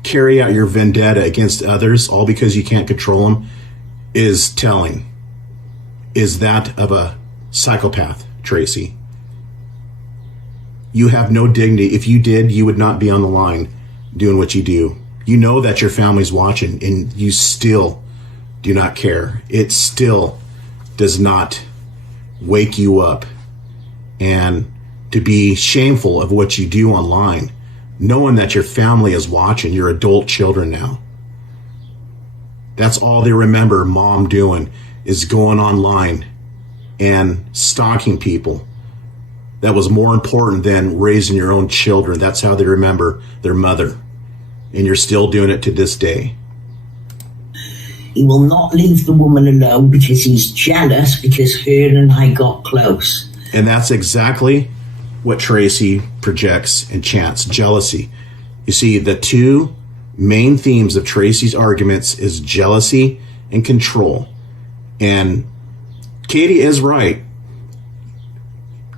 carry out your vendetta against others, all because you can't control them, is telling. Is that of a psychopath, Tracy. You have no dignity. If you did, you would not be on the line doing what you do. You know that your family's watching and you still do not care. It still does not wake you up and to be shameful of what you do online, knowing that your family is watching, your adult children now. That's all they remember mom doing is going online and stalking people. That was more important than raising your own children. That's how they remember their mother. And you're still doing it to this day. He will not leave the woman alone because he's jealous because her and I got close. And that's exactly what Tracy projects and chants, jealousy. You see, the two main themes of Tracy's arguments is jealousy and control. And Katie is right.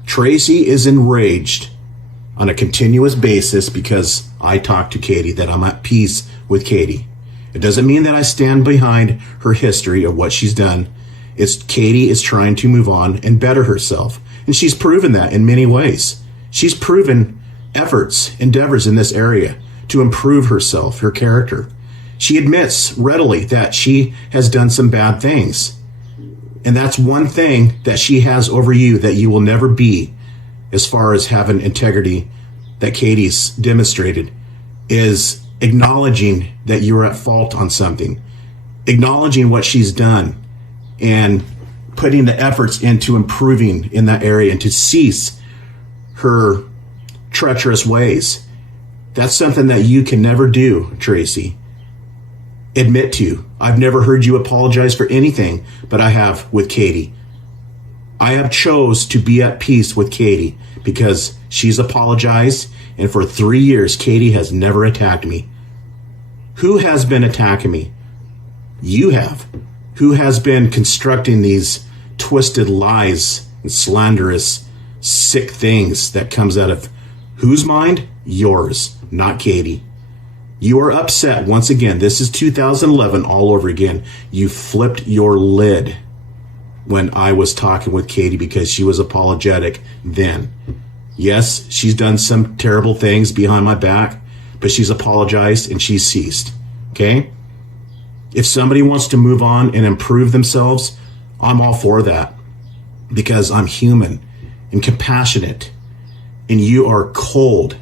Tracy is enraged on a continuous basis because I talk to Katie, that I'm at peace with Katie. It doesn't mean that I stand behind her history of what she's done. It's Katie is trying to move on and better herself. And she's proven that in many ways. She's proven endeavors in this area to improve herself, her character. She admits readily that she has done some bad things. And that's one thing that she has over you that you will never be, as far as having integrity that Katie's demonstrated, is acknowledging that you're at fault on something, acknowledging what she's done, and putting the efforts into improving in that area and to cease her treacherous ways. That's something that you can never do, Tracy. Admit to. I've never heard you apologize for anything, but I have with Katie. I have chose to be at peace with Katie because she's apologized, and for 3 years, Katie has never attacked me. Who has been attacking me? You have. Who has been constructing these twisted lies and slanderous, sick things that comes out of whose mind? Yours, not Katie. You are upset once again. This is 2011 all over again. You flipped your lid when I was talking with Katie because she was apologetic then. Yes, she's done some terrible things behind my back, but she's apologized and she's ceased. Okay? If somebody wants to move on and improve themselves, I'm all for that because I'm human and compassionate, and you are cold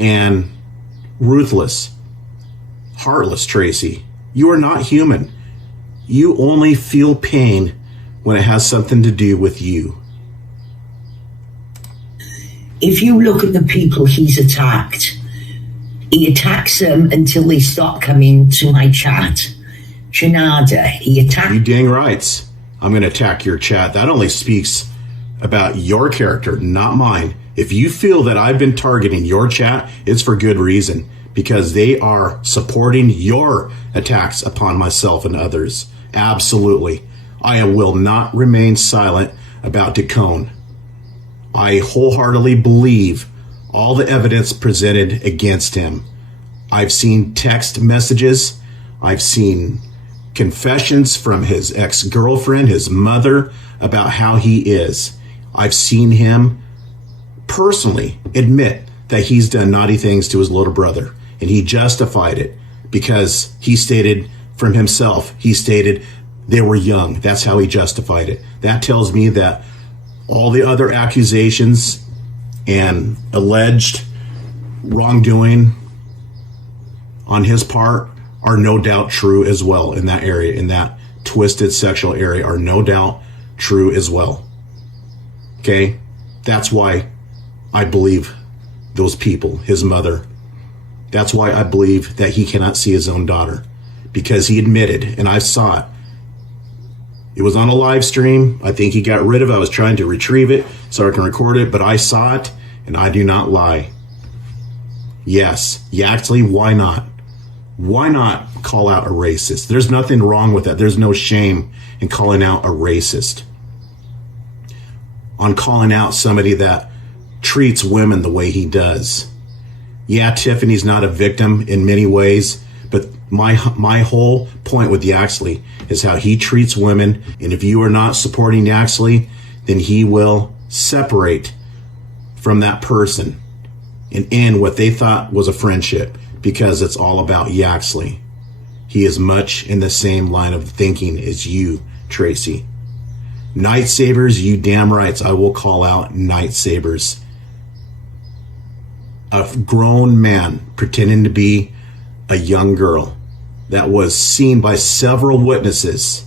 and ruthless, heartless, Tracy. You are not human. You only feel pain when it has something to do with you. If you look at the people he's attacked, he attacks them until they stop coming to my chat. Janada, he attacked... You dang rights. I'm going to attack your chat. That only speaks about your character, not mine. If you feel that I've been targeting your chat, it's for good reason, because they are supporting your attacks upon myself and others. Absolutely. I will not remain silent about Dacone. I wholeheartedly believe all the evidence presented against him. I've seen text messages. I've seen confessions from his ex-girlfriend, his mother, about how he is. I've seen him personally admit that he's done naughty things to his little brother, and he justified it because he stated from himself, he stated they were young. That's how he justified it. That tells me that all the other accusations and alleged wrongdoing on his part are no doubt true as well in that area, in that twisted sexual area, are no doubt true as well. Okay? That's why I believe those people, his mother. That's why I believe that he cannot see his own daughter, because he admitted, and I saw it. It was on a live stream. I think he got rid of it. I was trying to retrieve it so I can record it, but I saw it, and I do not lie. Yes, Yaxley, why not? Why not call out a racist? There's nothing wrong with that. There's no shame in calling out a racist. On calling out somebody that treats women the way he does. Yeah, Tiffany's not a victim in many ways, but my whole point with Yaxley is how he treats women, and if you are not supporting Yaxley, then he will separate from that person and end what they thought was a friendship, because it's all about Yaxley. He is much in the same line of thinking as you, Tracy. Night Sabers, you damn rights, I will call out Night Sabers. A grown man pretending to be a young girl that was seen by several witnesses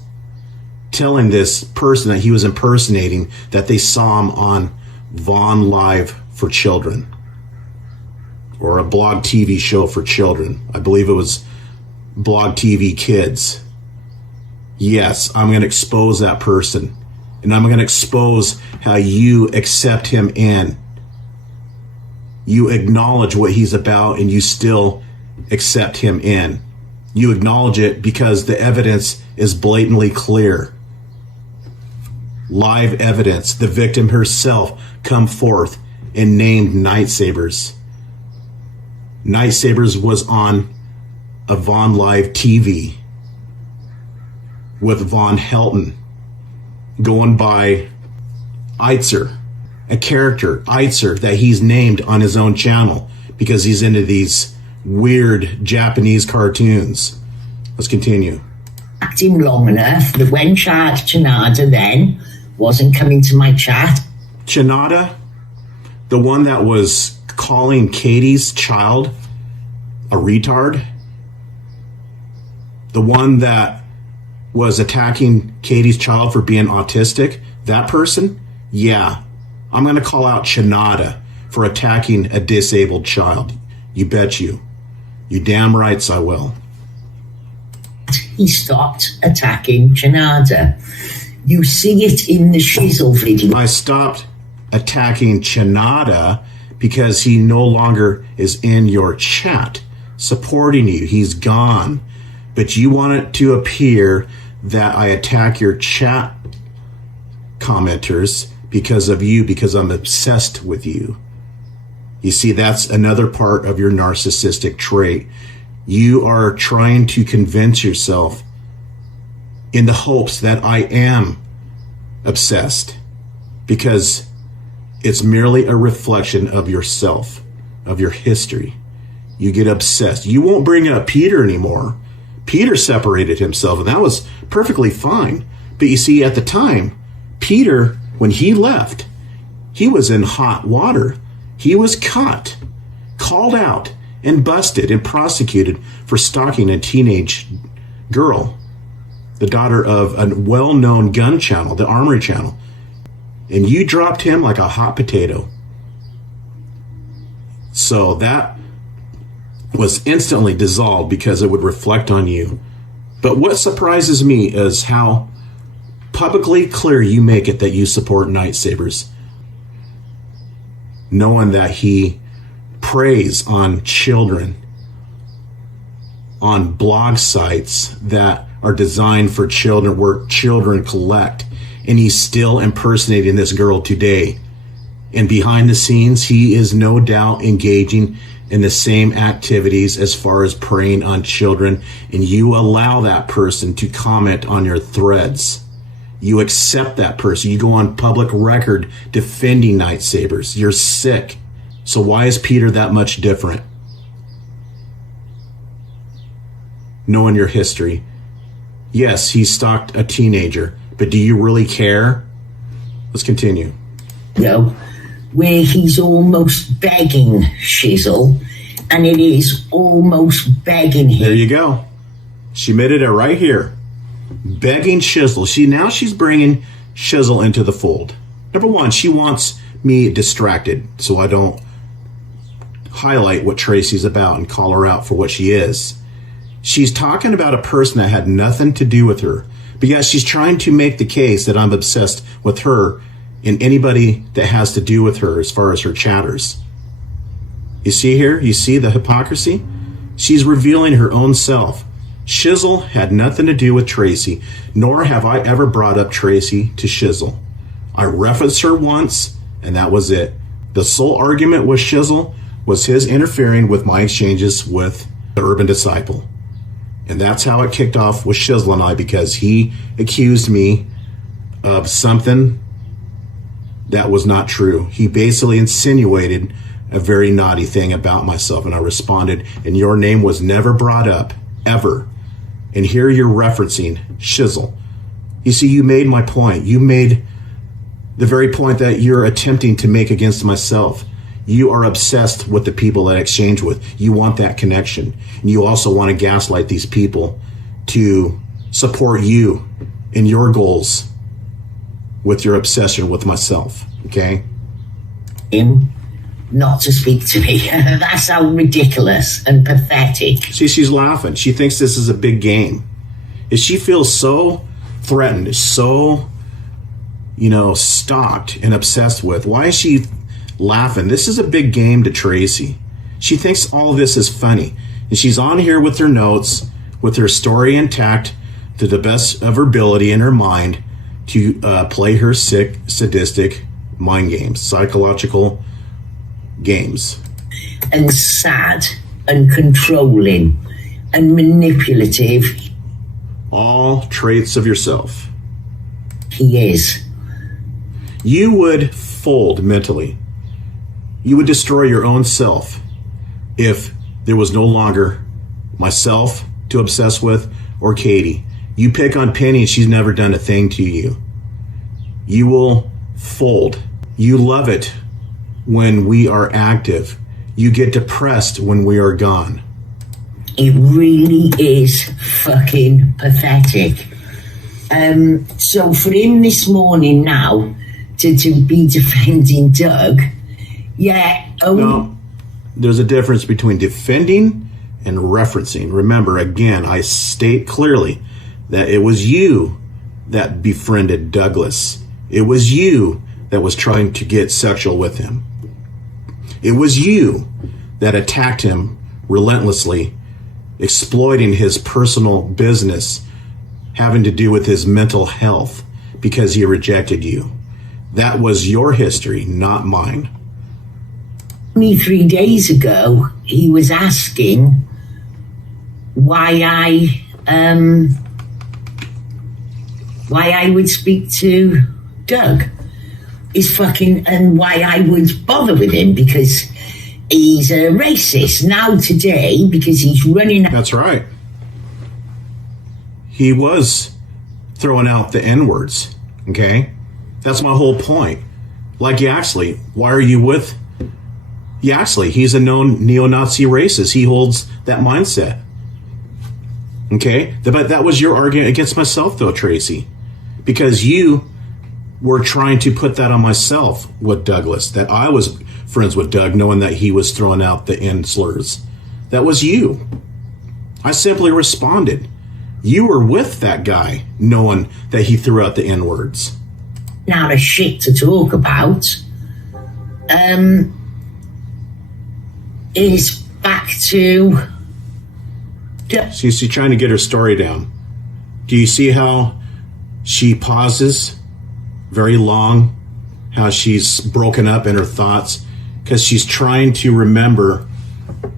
telling this person that he was impersonating that they saw him on Vaughn Live for Children, or a blog TV show for children. I believe it was Blog TV Kids. Yes, I'm going to expose that person, and I'm going to expose how you accept him in. You acknowledge what he's about, and you still accept him in. You acknowledge it because the evidence is blatantly clear. Live evidence. The victim herself come forth and named Night Sabers. Night Sabers was on a Von Live TV with Von Helton going by Eitzer, a character, Eitzer, that he's named on his own channel because he's into these weird Japanese cartoons. Let's continue. Him long enough that when Chanada then wasn't coming to my chat. Chanada, the one that was calling Katie's child a retard, the one that was attacking Katie's child for being autistic, that person, yeah, I'm going to call out Chanada for attacking a disabled child. You bet you. You damn rights I will. He stopped attacking Chanada. You see it in the Shizzle video. I stopped attacking Chanada because he no longer is in your chat supporting you. He's gone. But you want it to appear that I attack your chat commenters because of you, because I'm obsessed with you. You see, that's another part of your narcissistic trait. You are trying to convince yourself in the hopes that I am obsessed because it's merely a reflection of yourself, of your history. You get obsessed. You won't bring up Peter anymore. Peter separated himself, and that was perfectly fine. But you see, at the time, Peter, when he left, he was in hot water. He was caught, called out, and busted and prosecuted for stalking a teenage girl, the daughter of a well-known gun channel, the Armory channel. And you dropped him like a hot potato. So that was instantly dissolved because it would reflect on you. But what surprises me is how publicly clear you make it that you support Night Sabers, knowing that he preys on children on blog sites that are designed for children, where children collect, and he's still impersonating this girl today. And behind the scenes, he is no doubt engaging in the same activities as far as preying on children, and you allow that person to comment on your threads. You accept that person. You go on public record defending Night Sabers. You're sick. So why is Peter that much different? Knowing your history. Yes, he stalked a teenager, but do you really care? Let's continue. No, where he's almost begging Shizzle, and it is almost begging him. There you go. She admitted it right here. Begging Shizzle. See, now she's bringing Shizzle into the fold. Number one, she wants me distracted so I don't highlight what Tracy's about and call her out for what she is. She's talking about a person that had nothing to do with her, but yet she's trying to make the case that I'm obsessed with her and anybody that has to do with her as far as her chatters. You see here? You see the hypocrisy? She's revealing her own self. Shizzle had nothing to do with Tracy, nor have I ever brought up Tracy to Shizzle. I referenced her once, and that was it. The sole argument with Shizzle was his interfering with my exchanges with the Urban Disciple. And that's how it kicked off with Shizzle and I, because he accused me of something that was not true. He basically insinuated a very naughty thing about myself, and I responded, and your name was never brought up, ever. And here you're referencing Shizzle. You see, you made my point. You made the very point that you're attempting to make against myself. You are obsessed with the people that I exchange with. You want that connection. And you also want to gaslight these people to support you in your goals with your obsession with myself, okay? Him not to speak to me. That's how ridiculous and pathetic. See, she's laughing. She thinks this is a big game. If she feels so threatened, so, stalked and obsessed with, why is she laughing? This is a big game to Tracy. She thinks all of this is funny. And she's on here with her notes, with her story intact to the best of her ability in her mind to play her sick, sadistic mind games, psychological games. And sad and controlling and manipulative. All traits of yourself. He is. You would fold mentally. You would destroy your own self if there was no longer myself to obsess with or Katie. You pick on Penny and she's never done a thing to you. You will fold. You love it when we are active. You get depressed when we are gone. It really is fucking pathetic. So for him this morning now to be defending Doug, no, there's a difference between defending and referencing. Remember, again, I state clearly that it was you that befriended Douglas. It was you that was trying to get sexual with him. It was you that attacked him relentlessly, exploiting his personal business having to do with his mental health because he rejected you. That was your history, not mine. Only 3 days ago, he was asking why I would speak to Doug. And why I would bother with him because he's a racist. Now today, because he's running... That's right. He was throwing out the N-words, okay? That's my whole point. Like Yaxley, why are you with Yaxley? He's a known neo-Nazi racist. He holds that mindset. Okay? But that was your argument against myself, though, Tracy. Because you were trying to put that on myself with Douglas, that I was friends with Doug, knowing that he was throwing out the N slurs. That was you. I simply responded. You were with that guy, knowing that he threw out the N-words. Not a shit to talk about. Is back to... She's trying to get her story down. Do you see how she pauses very long? How she's broken up in her thoughts? Because she's trying to remember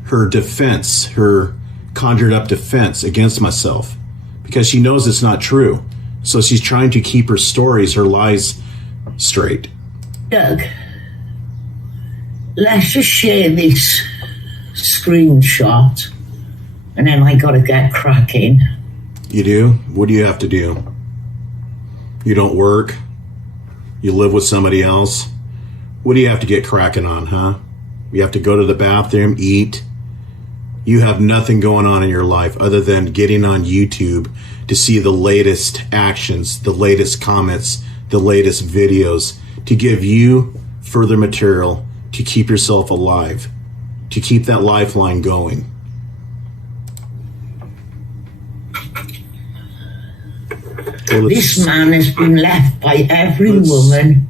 her defense, her conjured up defense against myself. Because she knows it's not true. So she's trying to keep her stories, her lies straight. Doug, let's just share this screenshot and then I gotta get cracking. You do? What do you have to do? You don't work? You live with somebody else? What do you have to get cracking on, huh? You have to go to the bathroom, eat. You have nothing going on in your life other than getting on YouTube to see the latest actions, the latest comments, the latest videos, to give you further material to keep yourself alive, to keep that lifeline going. This man has been left by every woman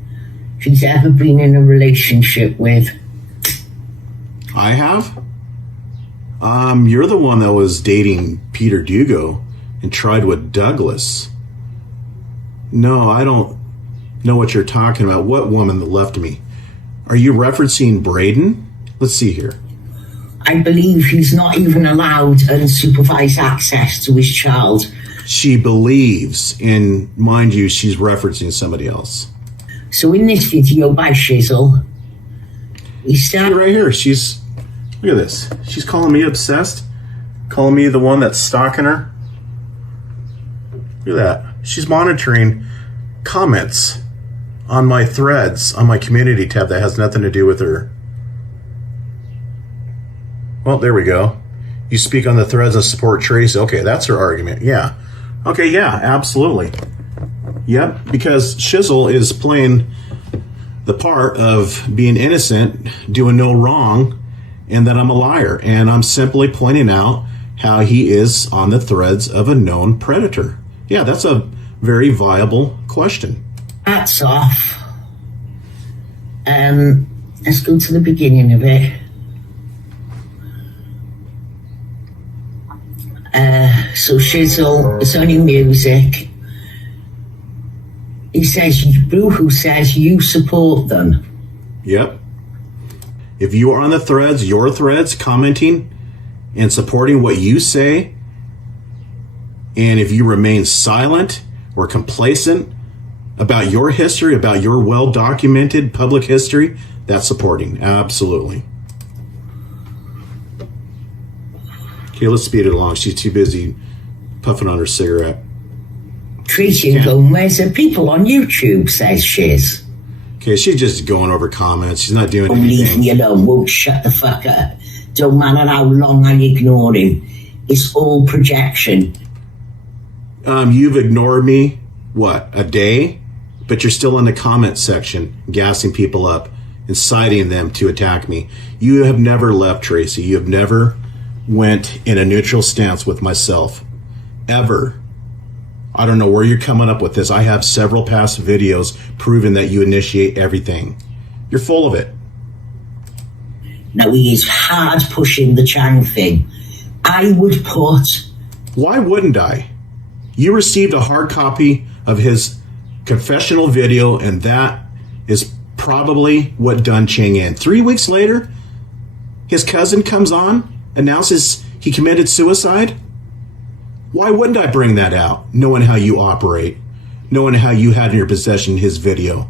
she's ever been in a relationship with. I have? You're the one that was dating Peter Dugo and tried with Douglas. No, I don't know what you're talking about. What woman that left me? Are you referencing Braden? Let's see here. I believe he's not even allowed unsupervised access to his child. She believes, and mind you, she's referencing somebody else. So in this video by Shizzle, he's right here. She's, look at this. She's calling me obsessed, calling me the one that's stalking her. Look at that. She's monitoring comments on my threads, on my community tab that has nothing to do with her. Well, there we go. You speak on the threads and support Tracy. Okay, that's her argument. Yeah. Okay, yeah, absolutely. Yep, because Shizzle is playing the part of being innocent, doing no wrong, and that I'm a liar. And I'm simply pointing out how he is on the threads of a known predator. Yeah, that's a very viable question. Hats off. Let's go to the beginning of it. So Shizzle, it's only music. He says, Boohoo says you support them. Yep. If you are on the threads, your threads, commenting, and supporting what you say, and if you remain silent or complacent about your history, about your well-documented public history, that's supporting. Absolutely. Okay, let's speed it along. She's too busy puffing on her cigarette. Tracy going, where's the people on YouTube, says Shiz. Okay, she's just going over comments. She's not doing Leave anything. me alone, won't shut the fuck up. Don't matter how long I ignore him. It's all projection. You've ignored me, what, a day? But you're still in the comment section, gassing people up, inciting them to attack me. You have never left, Tracy. You have never went in a neutral stance with myself. Ever. I don't know where you're coming up with this. I have several past videos proving that you initiate everything. You're full of it. Now he is hard pushing the Chang thing. I would put... Why wouldn't I? You received a hard copy of his confessional video, and that is probably what done Chang in. 3 weeks later, his cousin comes on, announces he committed suicide. Why wouldn't I bring that out, knowing how you operate, knowing how you had in your possession his video?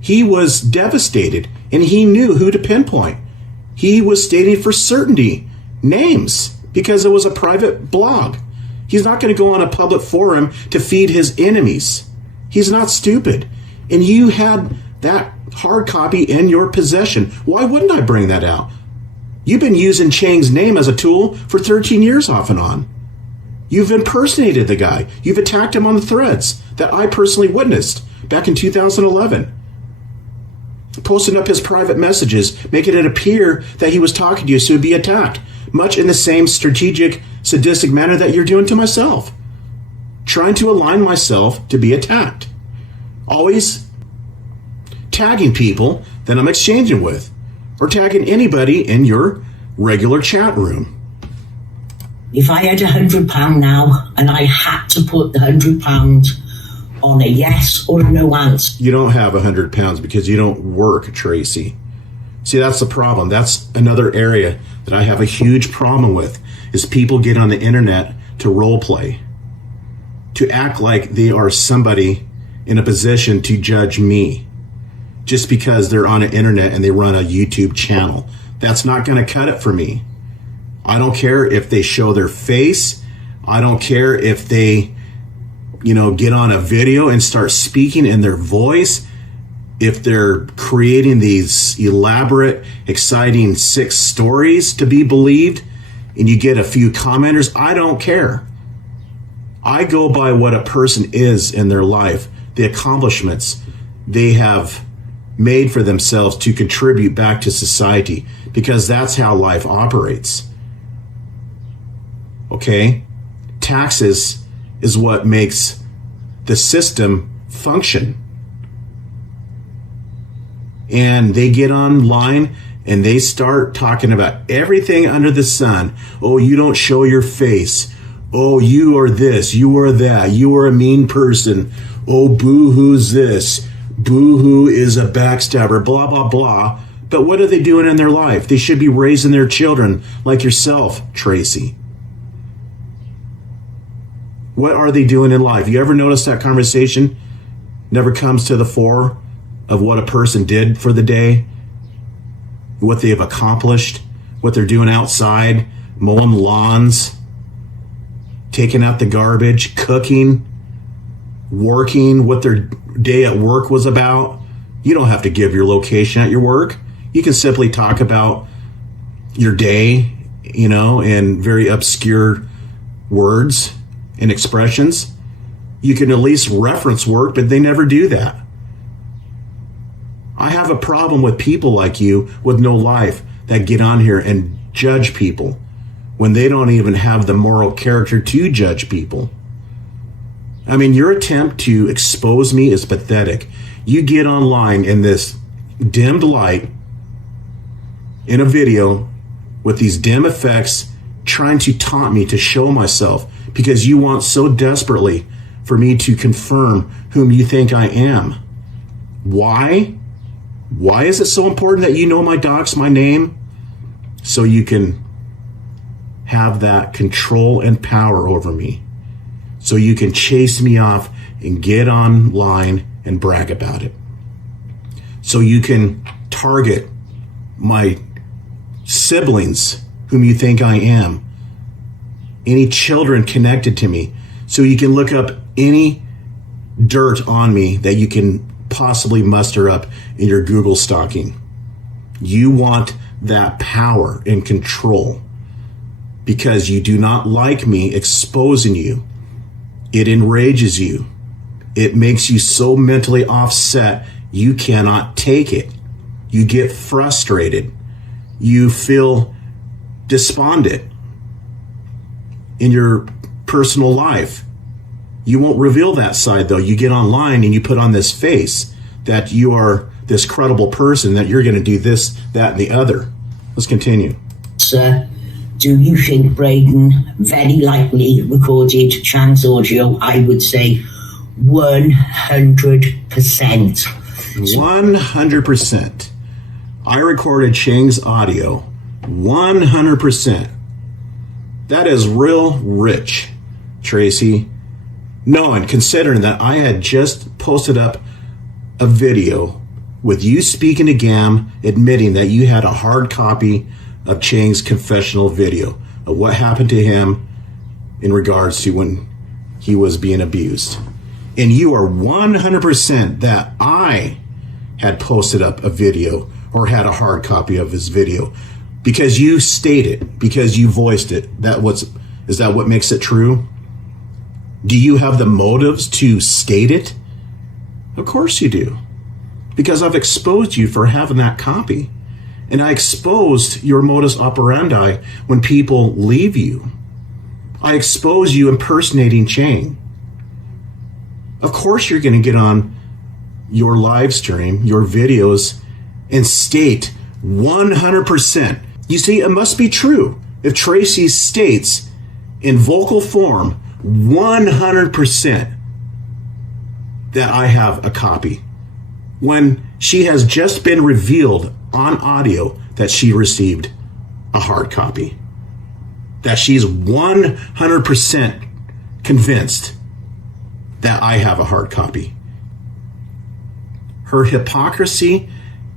He was devastated, and he knew who to pinpoint. He was stating for certainty names because it was a private blog. He's not going to go on a public forum to feed his enemies. He's not stupid. And you had that hard copy in your possession. Why wouldn't I bring that out? You've been using Chang's name as a tool for 13 years off and on. You've impersonated the guy. You've attacked him on the threads that I personally witnessed back in 2011. Posting up his private messages, making it appear that he was talking to you so he'd be attacked. Much in the same strategic, sadistic manner that you're doing to myself. Trying to align myself to be attacked. Always tagging people that I'm exchanging with. Or tagging anybody in your regular chat room. If I had £100 now and I had to put the £100 on a yes or a no answer. You don't have £100 because you don't work, Tracy. See, that's the problem. That's another area that I have a huge problem with, is people get on the internet to role play, to act like they are somebody in a position to judge me just because they're on the internet and they run a YouTube channel. That's not going to cut it for me. I don't care if they show their face. I don't care if they, get on a video and start speaking in their voice. If they're creating these elaborate, exciting, sick stories to be believed, and you get a few commenters, I don't care. I go by what a person is in their life, the accomplishments they have made for themselves to contribute back to society, because that's how life operates. Okay? Taxes is what makes the system function. And they get online and they start talking about everything under the sun. Oh, you don't show your face. Oh, you are this, you are that, you are a mean person. Oh, boo-hoo's this. Boo-hoo is a backstabber, blah, blah, blah. But what are they doing in their life? They should be raising their children like yourself, Tracy. What are they doing in life? You ever notice that conversation never comes to the fore of what a person did for the day, what they have accomplished, what they're doing outside, mowing lawns, taking out the garbage, cooking, working, what their day at work was about. You don't have to give your location at your work. You can simply talk about your day, in very obscure words and expressions. You can at least reference work, but they never do that. I have a problem with people like you with no life that get on here and judge people when they don't even have the moral character to judge people. I mean, your attempt to expose me is pathetic. You get online in this dimmed light in a video with these dim effects trying to taunt me to show myself because you want so desperately for me to confirm whom you think I am. Why? Why is it so important that you know my docs, my name? so you can have that control and power over me, so you can chase me off and get online and brag about it, so you can target my siblings whom you think I am, any children connected to me, so you can look up any dirt on me that you can possibly muster up in your Google stalking. You want that power and control because you do not like me exposing you. It enrages you. It makes you so mentally offset you cannot take it. You get frustrated. You feel despondent in your personal life. You won't reveal that side, though. You get online and you put on this face that you are this credible person, that you're going to do this, that, and the other. Let's continue. Sir, do you think Braden very likely recorded Chang's audio? I would say 100%. 100%. I recorded Chang's audio 100%. That is real rich, Tracy. Knowing, considering that I had just posted up a video with you speaking to Gam, admitting that you had a hard copy of Chang's confessional video of what happened to him in regards to when he was being abused. And you are 100% that I had posted up a video or had a hard copy of his video because you stated, because you voiced it. Is that what makes it true? Do you have the motives to state it? Of course you do. Because I've exposed you for having that copy. And I exposed your modus operandi when people leave you. I exposed you impersonating Chang. Of course you're going to get on your live stream, your videos, and state 100%. You see, it must be true. If Tracy states in vocal form 100% that I have a copy, when she has just been revealed on audio that she received a hard copy, that she's 100% convinced that I have a hard copy. Her hypocrisy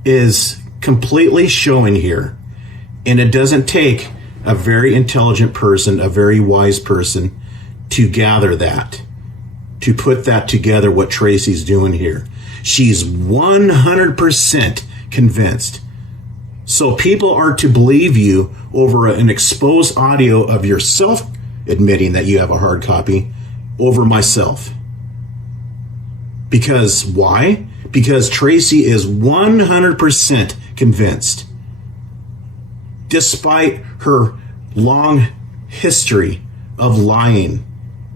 is completely showing here, and it doesn't take a very intelligent person, a very wise person, to gather that, to put that together, what Tracy's doing here. She's 100% convinced. So people are to believe you over an exposed audio of yourself admitting that you have a hard copy over myself. Because why? Because Tracy is 100% convinced, despite her long history of lying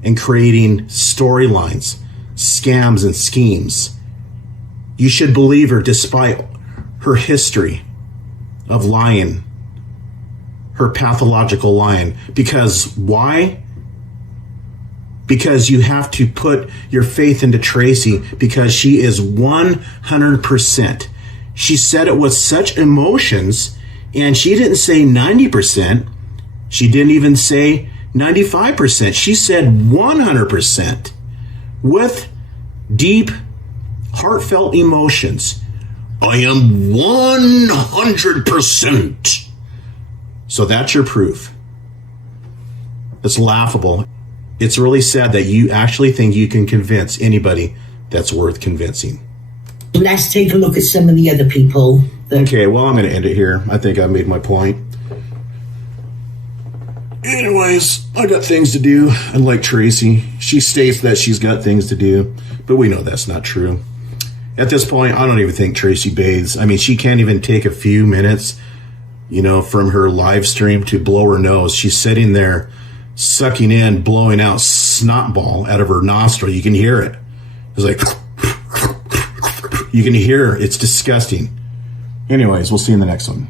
and creating storylines, scams, and schemes. You should believe her despite her history of lying, her pathological lying. Because why? Because you have to put your faith into Tracy, because she is 100%. She said it with such emotions, and she didn't say 90%. She didn't even say 95%. She said 100% with deep, heartfelt emotions. I am 100%. So that's your proof. It's laughable. It's really sad that you actually think you can convince anybody that's worth convincing. Let's take a look at some of the other people. Okay, well, I'm going to end it here. I think I made my point. Anyways, I got things to do. Unlike Tracy, she states that she's got things to do, but we know that's not true. At this point, I don't even think Tracy bathes. I mean, she can't even take a few minutes, from her live stream to blow her nose. She's sitting there sucking in, blowing out snot ball out of her nostril. You can hear it. It's like, you can hear it. It's disgusting. Anyways, we'll see you in the next one.